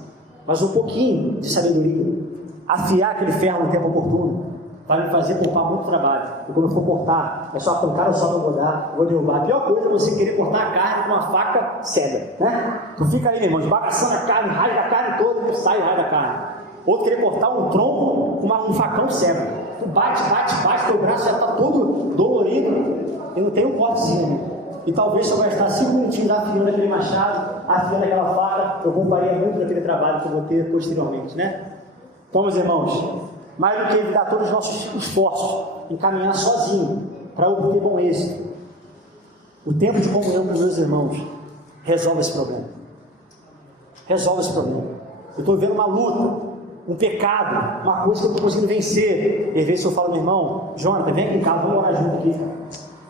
Mas um pouquinho de sabedoria, afiar aquele ferro no tempo oportuno, vai me fazer poupar muito trabalho. E quando eu for cortar, é só arrancar ou só não vou dar, vou derrubar. A pior coisa é você querer cortar a carne com uma faca cega, né? Tu fica aí, meu irmão, esbagaçando a carne, rasga a carne toda e sai o raio da carne. Outro querer cortar um tronco com um facão cego. Tu bate, teu braço já está todo dolorido e não tem um cortezinho. E talvez se eu gastar 5 minutinhos afiando aquele machado, afiando aquela faca, eu pouparia muito daquele trabalho que eu vou ter posteriormente, né? Então, meus irmãos, mais do que evitar todos os nossos esforços em caminhar sozinho para obter bom êxito, o tempo de comunhão com os meus irmãos resolve esse problema. Resolve esse problema. Eu estou vendo uma luta, um pecado, uma coisa que eu estou conseguindo vencer. E às vezes eu falo, meu irmão, Jonathan, vem aqui em casa, vamos orar junto aqui.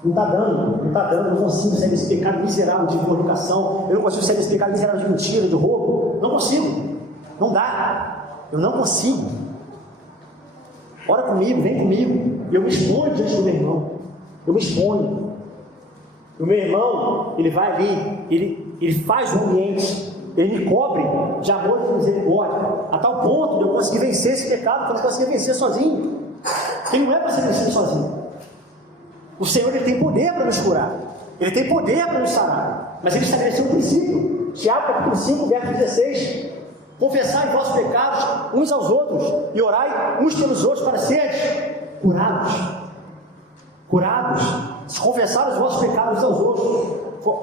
Não está dando, não consigo sair desse pecado miserável de fornicação, eu não consigo sair desse pecado miserável de mentira, de roubo. Não consigo, não dá, eu não consigo. Ora comigo, vem comigo. E eu me exponho diante do meu irmão. Eu me exponho. O meu irmão, ele vai ali, ele faz um ambiente, ele me cobre de amor e de misericórdia, a tal ponto de eu conseguir vencer esse pecado que eu não consegui vencer sozinho. Ele não é para ser vencido sozinho. O Senhor, ele tem poder para nos curar. Ele tem poder para nos sarar. Mas ele estabeleceu um princípio. Tiago capítulo 5, verso 16. Confessai os vossos pecados uns aos outros e orai uns pelos outros para seres curados. Se confessar os vossos pecados uns aos outros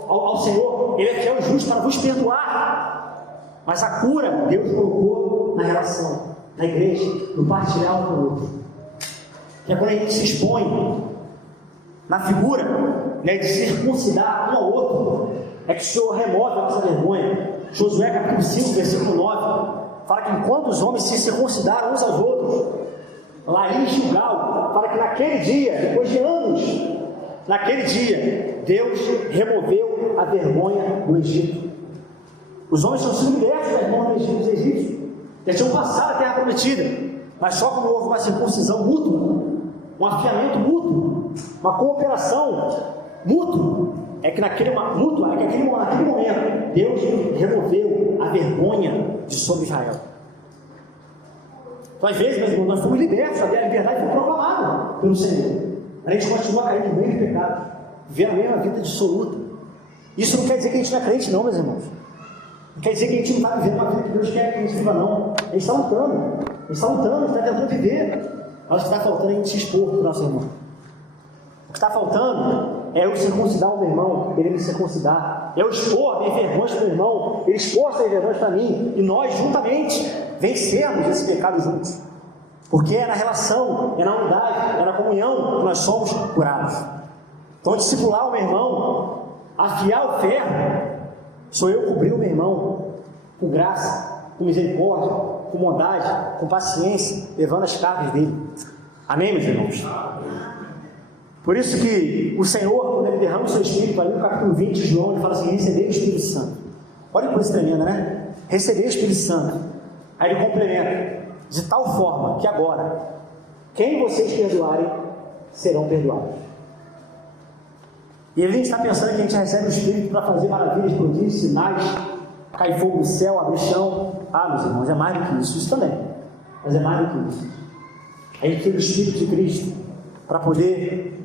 ao Senhor, Ele é fiel e justo para vos perdoar. Mas a cura Deus colocou na relação, na igreja, no partilhar um com o outro. Que é quando a gente se expõe na figura, né, de circuncidar um ao outro, é que o Senhor remove a nossa vergonha. Josué capítulo 5, versículo 9, fala que enquanto os homens se circuncidaram uns aos outros, lá em Gilgal, fala que naquele dia, depois de anos, naquele dia, Deus removeu a vergonha do Egito. Os homens tinham sido libertos das mãos dos egípcios, já tinham passado a terra prometida, mas só quando houve uma circuncisão mútua, um afiamento mútuo, uma cooperação mútua, é que naquele momento Deus removeu a vergonha de sobre Israel. Então, às vezes, meus irmãos, nós fomos libertos, a liberdade foi proclamada pelo Senhor. A gente continua caindo no meio do pecado, vivendo a mesma vida dissoluta. Isso não quer dizer que a gente não é crente, não, meus irmãos. Não quer dizer que a gente não está vivendo uma vida que Deus quer que a gente viva, não. A gente está lutando, a gente está tentando viver. Mas o que está faltando é a gente se expor para o nosso irmão. O que está faltando é eu circuncidar o meu irmão, ele me circuncidar. É eu expor minhas vergonhas para o meu irmão, ele expor suas vergonhas para mim. E nós, juntamente, vencermos esse pecado juntos. Porque é na relação, é na unidade, é na comunhão que nós somos curados. Então, discipular o meu irmão, afiar o ferro, sou eu cobrir o meu irmão com graça, com misericórdia, com bondade, com paciência, levando as cargas dele. Amém, meus irmãos? Por isso que o Senhor, quando Ele derrama o seu Espírito, ali no capítulo 20 de João, Ele fala assim, receber o Espírito Santo. Olha que coisa tremenda, né? Receber o Espírito Santo. Aí Ele complementa, de tal forma que agora, quem vocês perdoarem, serão perdoados. E a gente está pensando que a gente recebe o Espírito para fazer maravilhas, prodígios, sinais, cair fogo do céu, abrir chão. Ah, meus irmãos, é mais do que isso também. Mas é mais do que isso. A gente tem o Espírito de Cristo para poder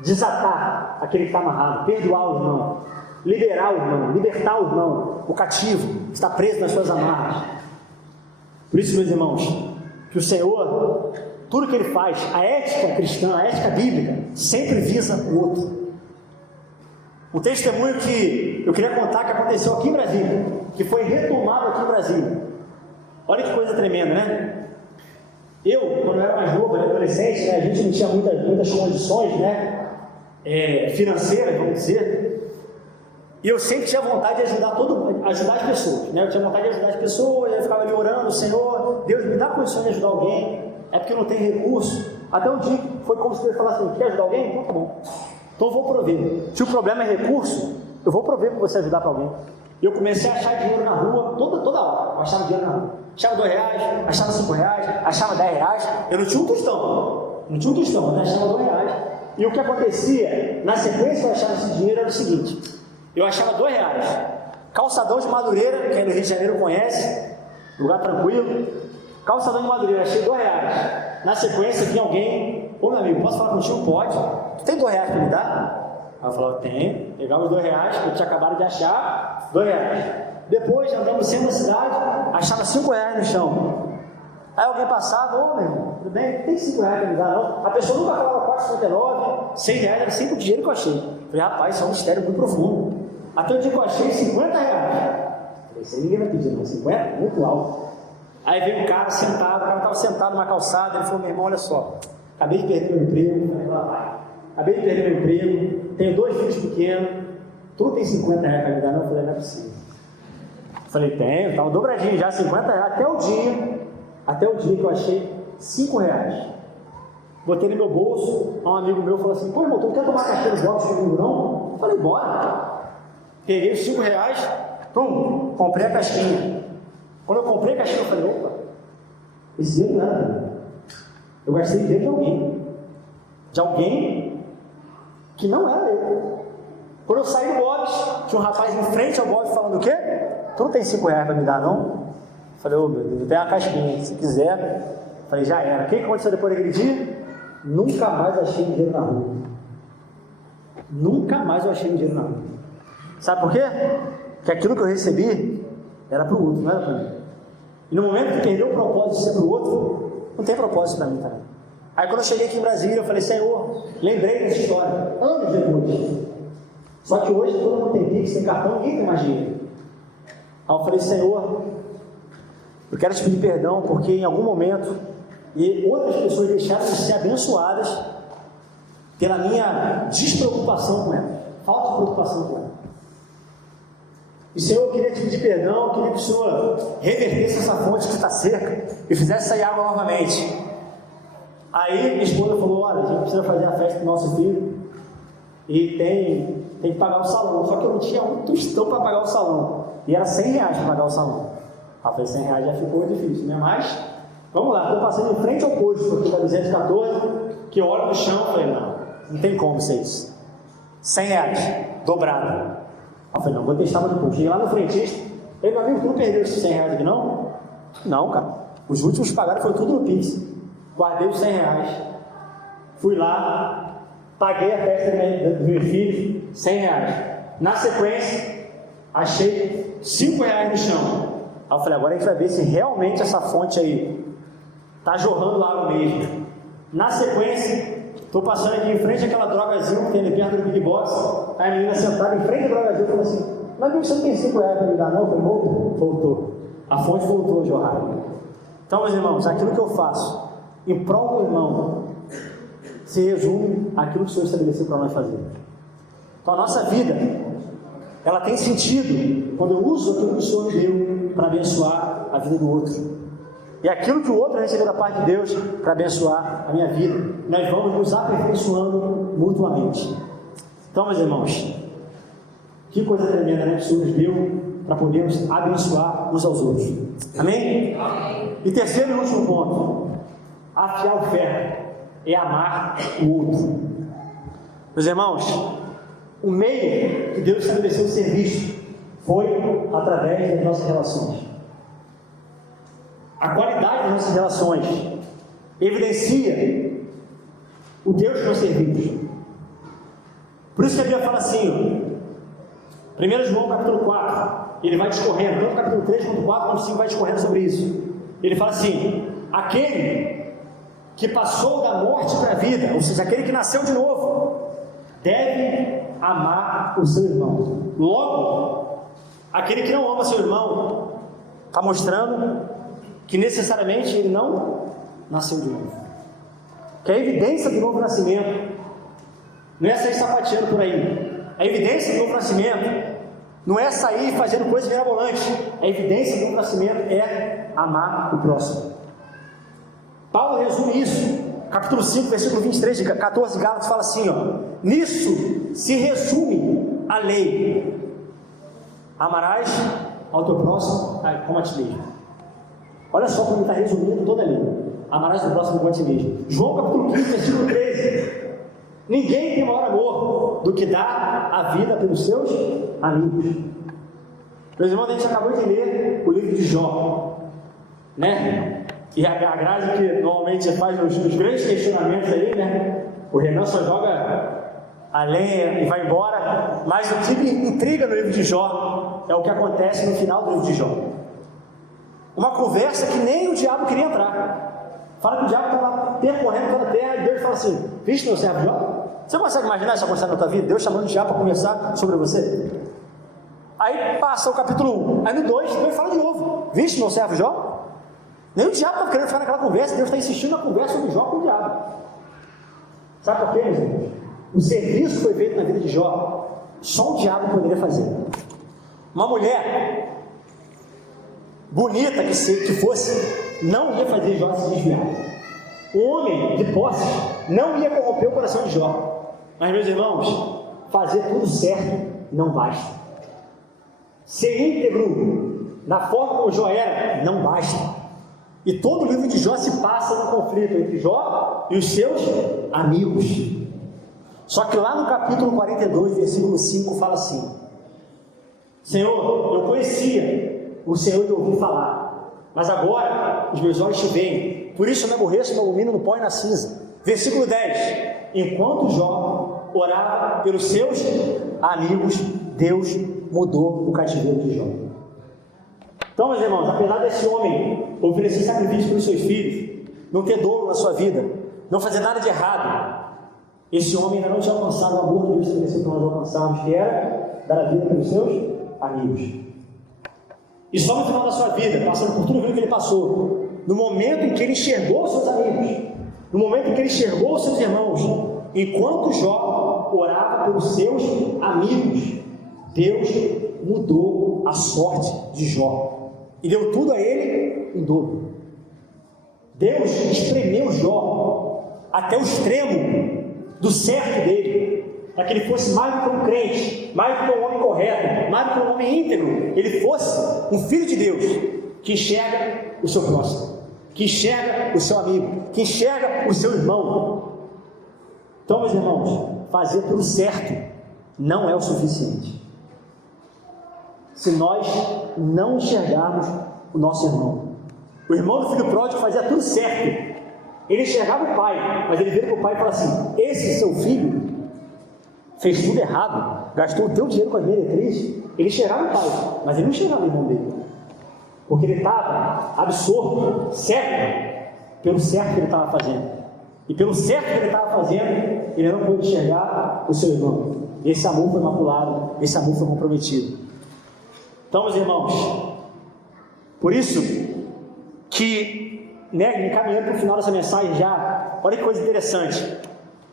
desatar aquele que está amarrado, perdoar o irmão, liberar o irmão, libertar o irmão, o cativo, que está preso nas suas amarras. Por isso, meus irmãos, que o Senhor, tudo que Ele faz, a ética cristã, a ética bíblica, sempre visa o outro. Um testemunho que eu queria contar que aconteceu aqui em Brasília, que foi retomado aqui em Brasília. Olha que coisa tremenda, né? Eu, quando eu era mais novo, era adolescente, né, a gente não tinha muitas condições, né, financeiras, vamos dizer, e eu sempre tinha vontade de ajudar as pessoas, né? Eu tinha vontade de ajudar as pessoas, eu ficava ali orando, Senhor, Deus me dá condições de ajudar alguém, é porque eu não tenho recurso. Até um dia foi como se Deus falasse assim, quer ajudar alguém? Então tá bom, então eu vou prover. Se o problema é recurso, eu vou prover para você ajudar para alguém. E eu comecei a achar dinheiro na rua, toda hora, eu achava dinheiro na rua. Achava R$2, achava R$5, achava R$10. Eu não tinha um tostão, eu achava R$2. E o que acontecia, na sequência que eu achava esse dinheiro, era o seguinte: eu achava R$2, calçadão de Madureira, quem é do Rio de Janeiro conhece, lugar tranquilo, calçadão de Madureira, achei R$2. Na sequência vinha alguém: ô meu amigo, posso falar contigo? Pode. Tu tem R$2 para me dar? Aí eu falava: tenho. Pegava os R$2 que eu tinha acabado de achar, R$2. Depois, andando no centro da cidade, achava R$5 no chão. Aí alguém passava: ô meu irmão, tudo bem? Tem R$5 para me dar, não? A pessoa nunca falava R$4,59, R$100, era sempre o dinheiro que eu achei. Falei: rapaz, isso é um mistério muito profundo. Até o dia que eu achei R$50. Falei: isso aí ninguém vai pedir, não. 50? Muito alto. Aí veio um cara sentado, o cara estava sentado numa calçada, ele falou: meu irmão, olha só, acabei de perder meu emprego. Falei: lá vai. Acabei de perder meu emprego, tenho 2 filhos pequenos, tu não tem R$50 para me dar, não? Eu falei: não é possível. Falei: tenho, estava dobradinho já, R$50, até o dia que eu achei R$5. Botei no meu bolso, um amigo meu falou assim: pô, irmão, tu não quer tomar café no box comigo, não? Eu falei: bora. Peguei os R$5, pum, comprei a casquinha. Quando eu comprei a casquinha, eu falei: opa, esse dinheiro não era pra mim. Eu gastei dinheiro de alguém que não era eu. Quando eu saí do Bob's, tinha um rapaz em frente ao Bob's falando: o quê? Tu não tem R$5 para me dar, não? Falei: ô meu Deus, eu tenho uma casquinha, se quiser. Falei: já era. O que aconteceu depois daquele dia? Nunca mais eu achei dinheiro na rua. Nunca mais eu achei dinheiro na rua. Sabe por quê? Porque aquilo que eu recebi era para o outro, não era para mim. E no momento que perdeu o propósito de ser para o outro, não tem propósito para mim também. Aí quando eu cheguei aqui em Brasília, eu falei: Senhor, lembrei dessa história, anos depois. Só que hoje todo mundo tem Pix, tem cartão, ninguém tem mais dinheiro. Aí eu falei: Senhor, eu quero te pedir perdão, porque em algum momento e outras pessoas deixaram de ser abençoadas pela minha despreocupação com ela, falta de preocupação com ela. E Senhor, eu queria te pedir perdão, eu queria que o Senhor revertesse essa fonte que está seca e fizesse sair água novamente. Aí minha esposa falou: olha, a gente precisa fazer a festa do nosso filho e tem que pagar o salão. Só que eu não tinha um tostão para pagar o salão, e era R$100 para pagar o salão. Aí eu falei: R$100 já ficou difícil, né? Mas vamos lá, estou passando em frente ao posto aqui da 214, que eu olho no chão e falei: não tem como ser isso. R$100, dobrado. Aí eu falei: não, vou testar mais um pouco. Cheguei lá no frentista, ele: meu amigo, tu não perdeu esses R$100 aqui não? Não, cara, os últimos pagaram foi tudo no Pix. Guardei os R$100, fui lá, paguei a festa dos meus filhos, R$100. Na sequência, achei R$5 no chão. Aí eu falei: agora a gente vai ver se realmente essa fonte aí está jorrando água mesmo. Na sequência, estou passando aqui em frente àquela drogazinha que tem ali perto do Big Box. Aí a menina sentada em frente à drogazinha falou assim: mas você não tem R$5 para me dar, não? Eu falei: voltou. A fonte voltou a jorrar. Então, meus irmãos, aquilo que eu faço em prol do irmão se resume àquilo que o Senhor estabeleceu para nós fazer. Então a nossa vida, ela tem sentido quando eu uso aquilo que o Senhor me deu para abençoar a vida do outro, e aquilo que o outro recebeu da parte de Deus para abençoar a minha vida. Nós vamos nos aperfeiçoando mutuamente. Então, meus irmãos, que coisa tremenda, né, que o Senhor nos deu para podermos abençoar uns aos outros. Amém? E terceiro e último ponto: afiar o ferro é amar o outro. Meus irmãos, o meio que Deus estabeleceu o serviço foi através das nossas relações. A qualidade das nossas relações evidencia o Deus que nós servimos. Por isso que a Bíblia fala assim, 1 João capítulo 4, ele vai discorrendo, tanto capítulo 3 quanto 4, quanto 5 vai discorrendo sobre isso. Ele fala assim: aquele que passou da morte para a vida, ou seja, aquele que nasceu de novo, deve amar o seu irmão. Logo, aquele que não ama seu irmão está mostrando que necessariamente ele não nasceu de novo. Que a evidência do novo nascimento não é sair sapateando por aí. A evidência do novo nascimento não é sair fazendo coisas mirabolantes. A evidência do novo nascimento é amar o próximo. Paulo resume isso, capítulo 5, versículo 23 de 14 Gálatas, fala assim, nisso se resume a lei: amarás ao teu próximo como a ti mesmo. Olha só como ele está resumindo toda a lei: amarás o próximo como a ti mesmo. João capítulo 15, versículo 13, Ninguém tem maior amor do que dar a vida pelos seus amigos. Meus irmãos, a gente acabou de ler o livro de Jó, né? E a graça que normalmente faz os grandes questionamentos aí, né? O Renan só joga a lenha e vai embora, mas o que intriga no livro de Jó é o que acontece no final do livro de Jó. Uma conversa que nem o diabo queria entrar. Fala que o diabo estava percorrendo toda a terra e Deus fala assim: vixe, meu servo Jó, você consegue imaginar isso acontecendo na tua vida? Deus chamando o diabo para conversar sobre você? Aí passa o capítulo 1, aí no 2, Deus fala de novo: vixe, meu servo Jó. Nem o diabo estava querendo ficar naquela conversa, Deus está insistindo na conversa sobre Jó com o diabo. Sabe por quê, meus irmãos? O serviço que foi feito na vida de Jó, só o diabo poderia fazer. Uma mulher bonita que fosse, não ia fazer Jó se desviar. Um homem de posse não ia corromper o coração de Jó. Mas, meus irmãos, fazer tudo certo não basta. Ser íntegro na forma como Jó era não basta. E todo o livro de Jó se passa no conflito entre Jó e os seus amigos. Só que lá no capítulo 42, versículo 5, fala assim: Senhor, eu conhecia o Senhor de ouvir falar, mas agora os meus olhos te veem, por isso eu me aborreço, me abomino no pó e na cinza. Versículo 10: enquanto Jó orava pelos seus amigos, Deus mudou o cativeiro de Jó. Então, meus irmãos, apesar desse homem oferecer sacrifício pelos seus filhos, não ter dor na sua vida, não fazer nada de errado, esse homem ainda não tinha alcançado o amor que Deus estabeleceu para nós alcançarmos, que era dar a vida pelos seus amigos. E só no final da sua vida, passando por tudo aquilo que ele passou, no momento em que ele enxergou os seus amigos, no momento em que ele enxergou os seus irmãos, enquanto Jó orava pelos seus amigos, Deus mudou a sorte de Jó e deu tudo a ele em dobro. Deus espremeu Jó até o extremo do certo dele, para que ele fosse mais do que um crente, mais do que um homem correto, mais do que um homem íntegro, ele fosse um filho de Deus, que enxerga o seu próximo, que enxerga o seu amigo, que enxerga o seu irmão. Então, meus irmãos, fazer tudo certo não é o suficiente. Se nós não enxergarmos o nosso irmão, o irmão do filho pródigo fazia tudo certo, ele enxergava o pai, mas ele vira para o pai e fala assim: esse seu filho fez tudo errado, gastou o teu dinheiro com as meretrizes. Ele enxergava o pai, mas ele não enxergava o irmão dele, porque ele estava absorto, cego, pelo certo que ele estava fazendo, e pelo certo que ele estava fazendo, ele não pôde enxergar o seu irmão. Esse amor foi maculado, esse amor foi comprometido. Então, meus irmãos, por isso que, né, encaminhando para o final dessa mensagem já, olha que coisa interessante.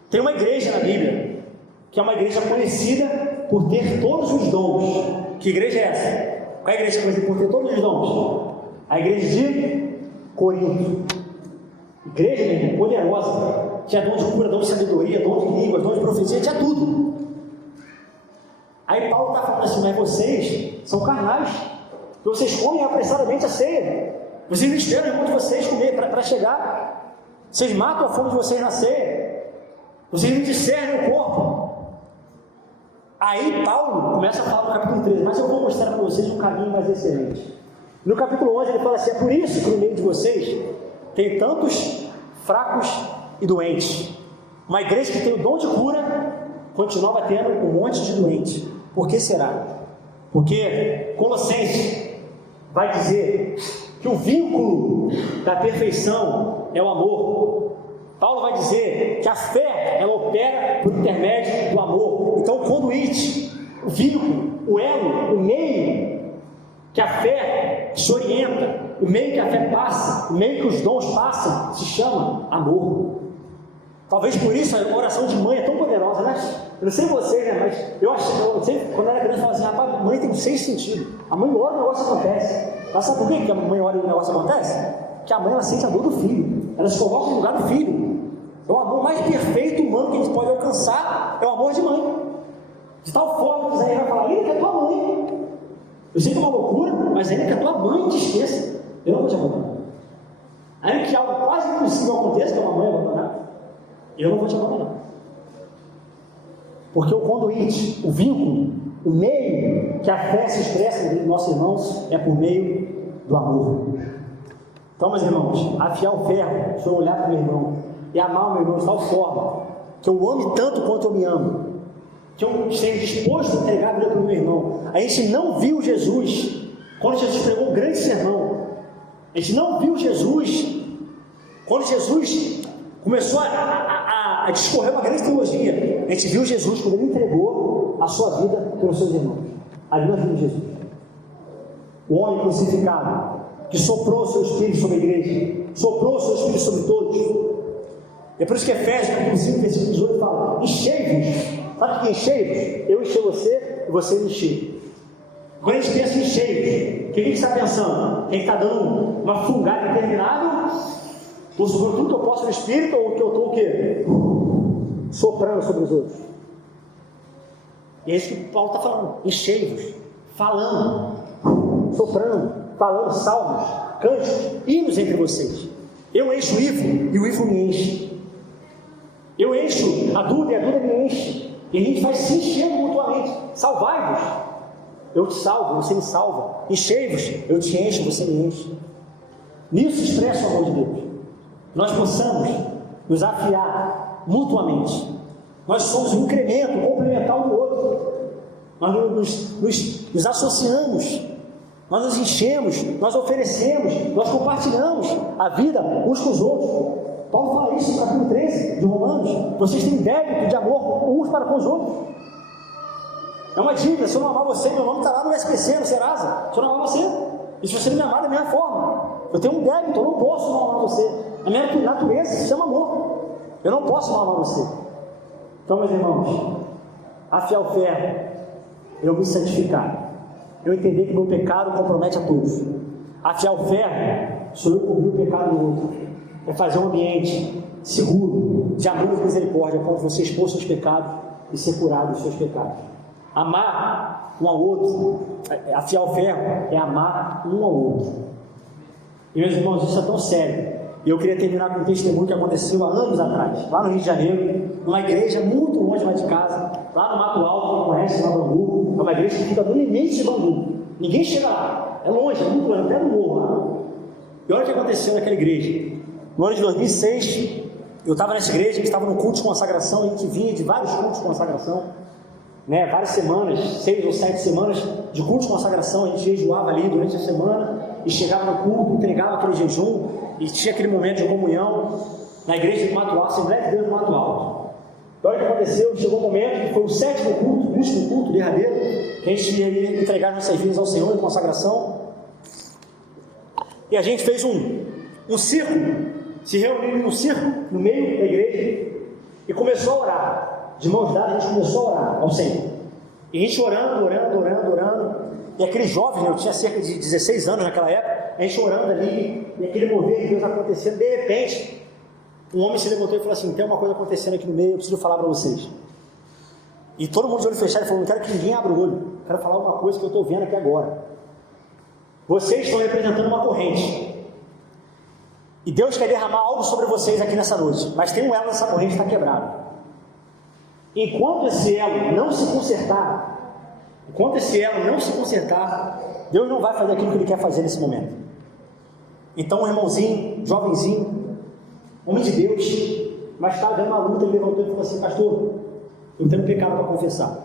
Tem uma igreja na Bíblia, que é uma igreja conhecida por ter todos os dons. Que igreja é essa? Qual é a igreja conhecida por ter todos os dons? A igreja de Corinto. Igreja mesmo, poderosa. Tinha dom de cura, dom de sabedoria, dom de línguas, dom de profecia, tinha tudo. Aí Paulo está falando assim: mas vocês são carnais, vocês comem apressadamente a ceia, vocês não esperam o irmão de vocês comer para chegar, vocês matam a fome de vocês na ceia, vocês não discernem o corpo. Aí Paulo começa a falar no capítulo 13: mas eu vou mostrar para vocês um caminho mais excelente. No capítulo 11 ele fala assim: é por isso que no meio de vocês tem tantos fracos e doentes. Uma igreja que tem o dom de cura continuava tendo um monte de doente. Por que será? Porque Colossenses vai dizer que o vínculo da perfeição é o amor. Paulo vai dizer que a fé, ela opera por intermédio do amor. Então o conduíte, o vínculo, o elo, o meio que a fé se orienta, o meio que a fé passa, o meio que os dons passam, se chama amor. Talvez por isso a oração de mãe é tão poderosa, né? Eu não sei vocês, né? Mas eu sempre, quando eu era criança, eu falava assim: rapaz, mãe tem 6 sentidos. A mãe ora e o negócio acontece. Mas sabe por quê que a mãe ora e o negócio acontece? Que a mãe, ela sente a dor do filho. Ela se coloca no lugar do filho. É o amor mais perfeito humano que a gente pode alcançar, é o amor de mãe. De tal forma que Isaías vai falar: ainda que a tua mãe, eu sei que é uma loucura, mas ainda que a tua mãe te esqueça, eu não vou te abandonar. Ainda que algo quase impossível aconteça, que é uma mãe abandonar, eu não vou te abandonar. Porque o conduíte, o vínculo, o meio que a fé se expressa entre nossos irmãos é por meio do amor. Então, meus irmãos, afiar o ferro, se eu olhar para o meu irmão e amar o meu irmão de tal forma que eu o ame tanto quanto eu me amo, que eu esteja disposto a entregar a vida para o meu irmão. A gente não viu Jesus quando Jesus pregou um grande sermão. A gente não viu Jesus quando Jesus começou a discorrer uma grande teologia. A gente viu Jesus quando ele entregou a sua vida pelos seus irmãos. Ali nós vimos Jesus, o homem crucificado, que soprou o seu Espírito sobre a igreja, soprou o seu Espírito sobre todos. É por isso que Efésios, capítulo 5, versículo 18 fala: enchei-vos. Sabe o que é enchei-vos? Eu encher você e você me encher. Quando a gente pensa em enchei-vos, o que a gente está pensando? Que a gente está dando uma fungada interminável, estou soprando tudo que eu posso no Espírito, ou que eu estou o quê? Soprando sobre os outros. E é isso que Paulo está falando: enchei-vos, falando, soprando, falando salmos, cânticos, hinos entre vocês. Eu encho o Ivo e o Ivo me enche. Eu encho a Duda e a Duda me enche. E a gente vai se enchendo mutuamente. Salvai-vos, eu te salvo, você me salva. Enchei-vos, eu te encho, você me enche. Nisso expressa o amor de Deus. Nós possamos nos afiar mutuamente. Nós somos um incremento, complementar um do outro. Nós nos associamos. Nós nos enchemos, nós oferecemos, nós compartilhamos a vida uns com os outros. Paulo fala isso no capítulo 13 de Romanos: vocês têm débito de amor uns para com os outros. É uma dívida. Se eu não amar você, meu nome está lá no SPC, no Serasa. Se eu não amar você, e se você não me amar da mesma forma, eu tenho um débito, eu não posso não amar você. A minha natureza se chama amor, eu não posso não amar você. Então, meus irmãos, afiar o ferro, eu me santificar, eu entender que meu pecado compromete a todos. Afiar o ferro, sou eu cobrir o pecado do outro. É fazer um ambiente seguro, de amor e misericórdia, para você expor seus pecados e ser curado dos seus pecados. Amar um ao outro, afiar o ferro, é amar um ao outro. E, meus irmãos, isso é tão sério. E eu queria terminar com um testemunho que aconteceu há anos atrás, lá no Rio de Janeiro, numa igreja muito longe lá de casa, lá no Mato Alto, que conhece, lá no Bangu. É uma igreja que fica no limite de Bangu. Ninguém chega lá, é longe, é muito longe, até no morro lá. E olha o que aconteceu naquela igreja. No ano de 2006, eu estava nessa igreja, a gente estava no culto de consagração, a gente vinha de vários cultos de consagração, né, várias semanas, 6 ou 7 semanas de culto de consagração. A gente jejuava ali durante a semana e chegava no culto, entregava aquele jejum e tinha aquele momento de comunhão na igreja de Mato Alto, Assembleia de Deus do Mato Alto. Então, o que aconteceu? Chegou um momento que foi o 7º culto, o último culto derradeiro, que a gente ia entregar nossas vidas ao Senhor em consagração, e a gente fez um círculo, se reuniu num círculo no meio da igreja e começou a orar. De mãos dadas, a gente começou a orar ao Senhor. E a gente orando. E aqueles jovens, eu tinha cerca de 16 anos naquela época, a gente orando ali, e aquele mover de Deus acontecendo. De repente, um homem se levantou e falou assim: tem uma coisa acontecendo aqui no meio, eu preciso falar para vocês. E todo mundo de olho fechado falou: não quero que ninguém abra o olho, quero falar uma coisa que eu estou vendo aqui agora. Vocês estão representando uma corrente. E Deus quer derramar algo sobre vocês aqui nessa noite, mas tem um elo nessa corrente que está quebrado. Enquanto esse elo não se consertar, Deus não vai fazer aquilo que Ele quer fazer nesse momento. Então um irmãozinho, jovenzinho, homem de Deus, mas estava vendo uma luta, ele levantou e falou assim: pastor, eu tenho um pecado para confessar.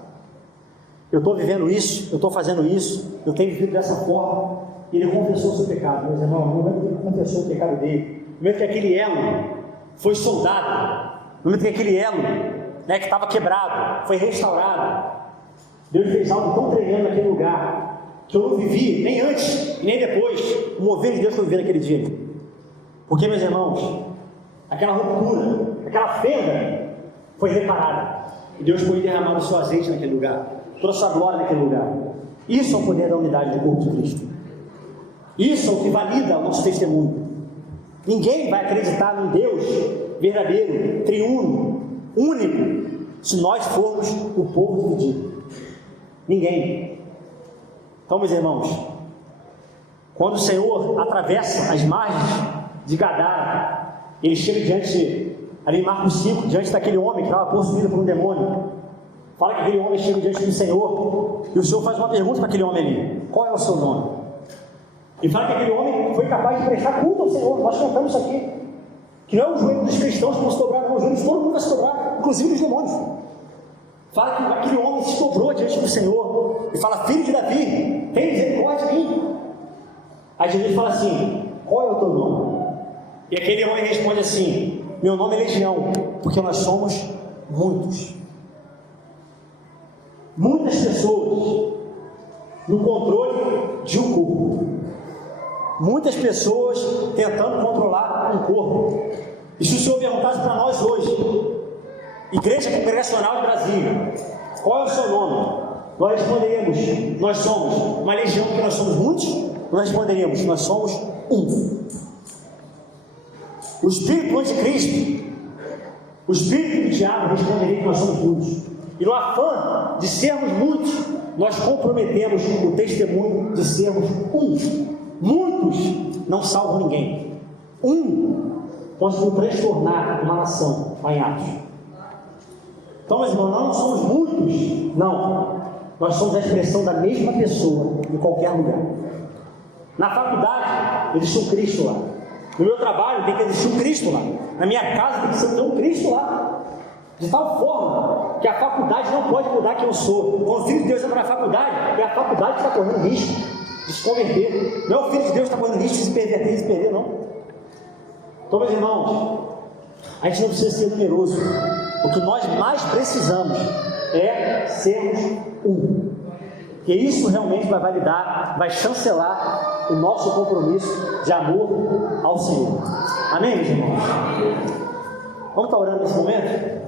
Eu estou vivendo isso, eu estou fazendo isso, eu tenho vivido dessa forma. E ele confessou o seu pecado. Meus irmãos, no momento que ele confessou o pecado dele, no momento que aquele elo foi soldado, no momento que aquele elo, né, que estava quebrado, foi restaurado, Deus fez algo tão tremendo naquele lugar, que eu não vivi, nem antes e nem depois, o mover de Deus que eu vivi naquele dia. Porque, meus irmãos, aquela ruptura, aquela fenda foi reparada, e Deus foi derramar o seu azeite naquele lugar, toda a sua glória naquele lugar. Isso é o poder da unidade do corpo de Cristo. Isso é o que valida o nosso testemunho. Ninguém vai acreditar num Deus verdadeiro, triuno, único, se nós formos o povo dividido. Ninguém. Então, meus irmãos, quando o Senhor atravessa as margens de Gadara, ele chega ali em Marcos 5, diante daquele homem que estava possuído por um demônio, Fala que aquele homem chega diante do Senhor, e o Senhor faz uma pergunta para aquele homem ali: qual é o seu nome? E fala que aquele homem foi capaz de prestar culto ao Senhor. Nós cantamos isso aqui, que não é o joelho dos cristãos que vão se dobrar, não é o joelho de todo mundo vai se dobrar, inclusive dos demônios. Fala que aquele homem se dobrou diante do Senhor e fala: filho de Davi, tem misericórdia de mim. Aí Jesus fala assim: qual é o teu nome? E aquele homem responde assim: meu nome é Legião, porque nós somos muitos. Muitas pessoas no controle de um corpo. Muitas pessoas tentando controlar um corpo. E se o Senhor perguntasse para nós hoje, Igreja Congregacional de Brasília, qual é o seu nome? Nós responderíamos: nós somos uma legião, porque nós somos muitos. Nós responderíamos: nós somos um. O Espírito Anticristo, o Espírito do Diabo responderia que nós somos muitos. E no afã de sermos muitos, nós comprometemos o testemunho de sermos um. Muitos não salvam ninguém. Um conseguiu transtornar uma nação, lá em Atos. Então, meus irmãos, nós não somos muitos, não. Nós somos a expressão da mesma pessoa em qualquer lugar. Na faculdade, existe um Cristo lá. No meu trabalho, tem que existir um Cristo lá. Na minha casa, tem que ter um Cristo lá. De tal forma que a faculdade não pode mudar quem eu sou. Quando o Filho de Deus entra na faculdade, é a faculdade que está correndo risco de se converter. Não é o Filho de Deus que está correndo risco de se perverter e se perder, não. Então, meus irmãos, a gente não precisa ser numeroso. O que nós mais precisamos é sermos um. Porque isso realmente vai validar, vai chancelar o nosso compromisso de amor ao Senhor. Amém, meus irmãos? Vamos estar orando nesse momento?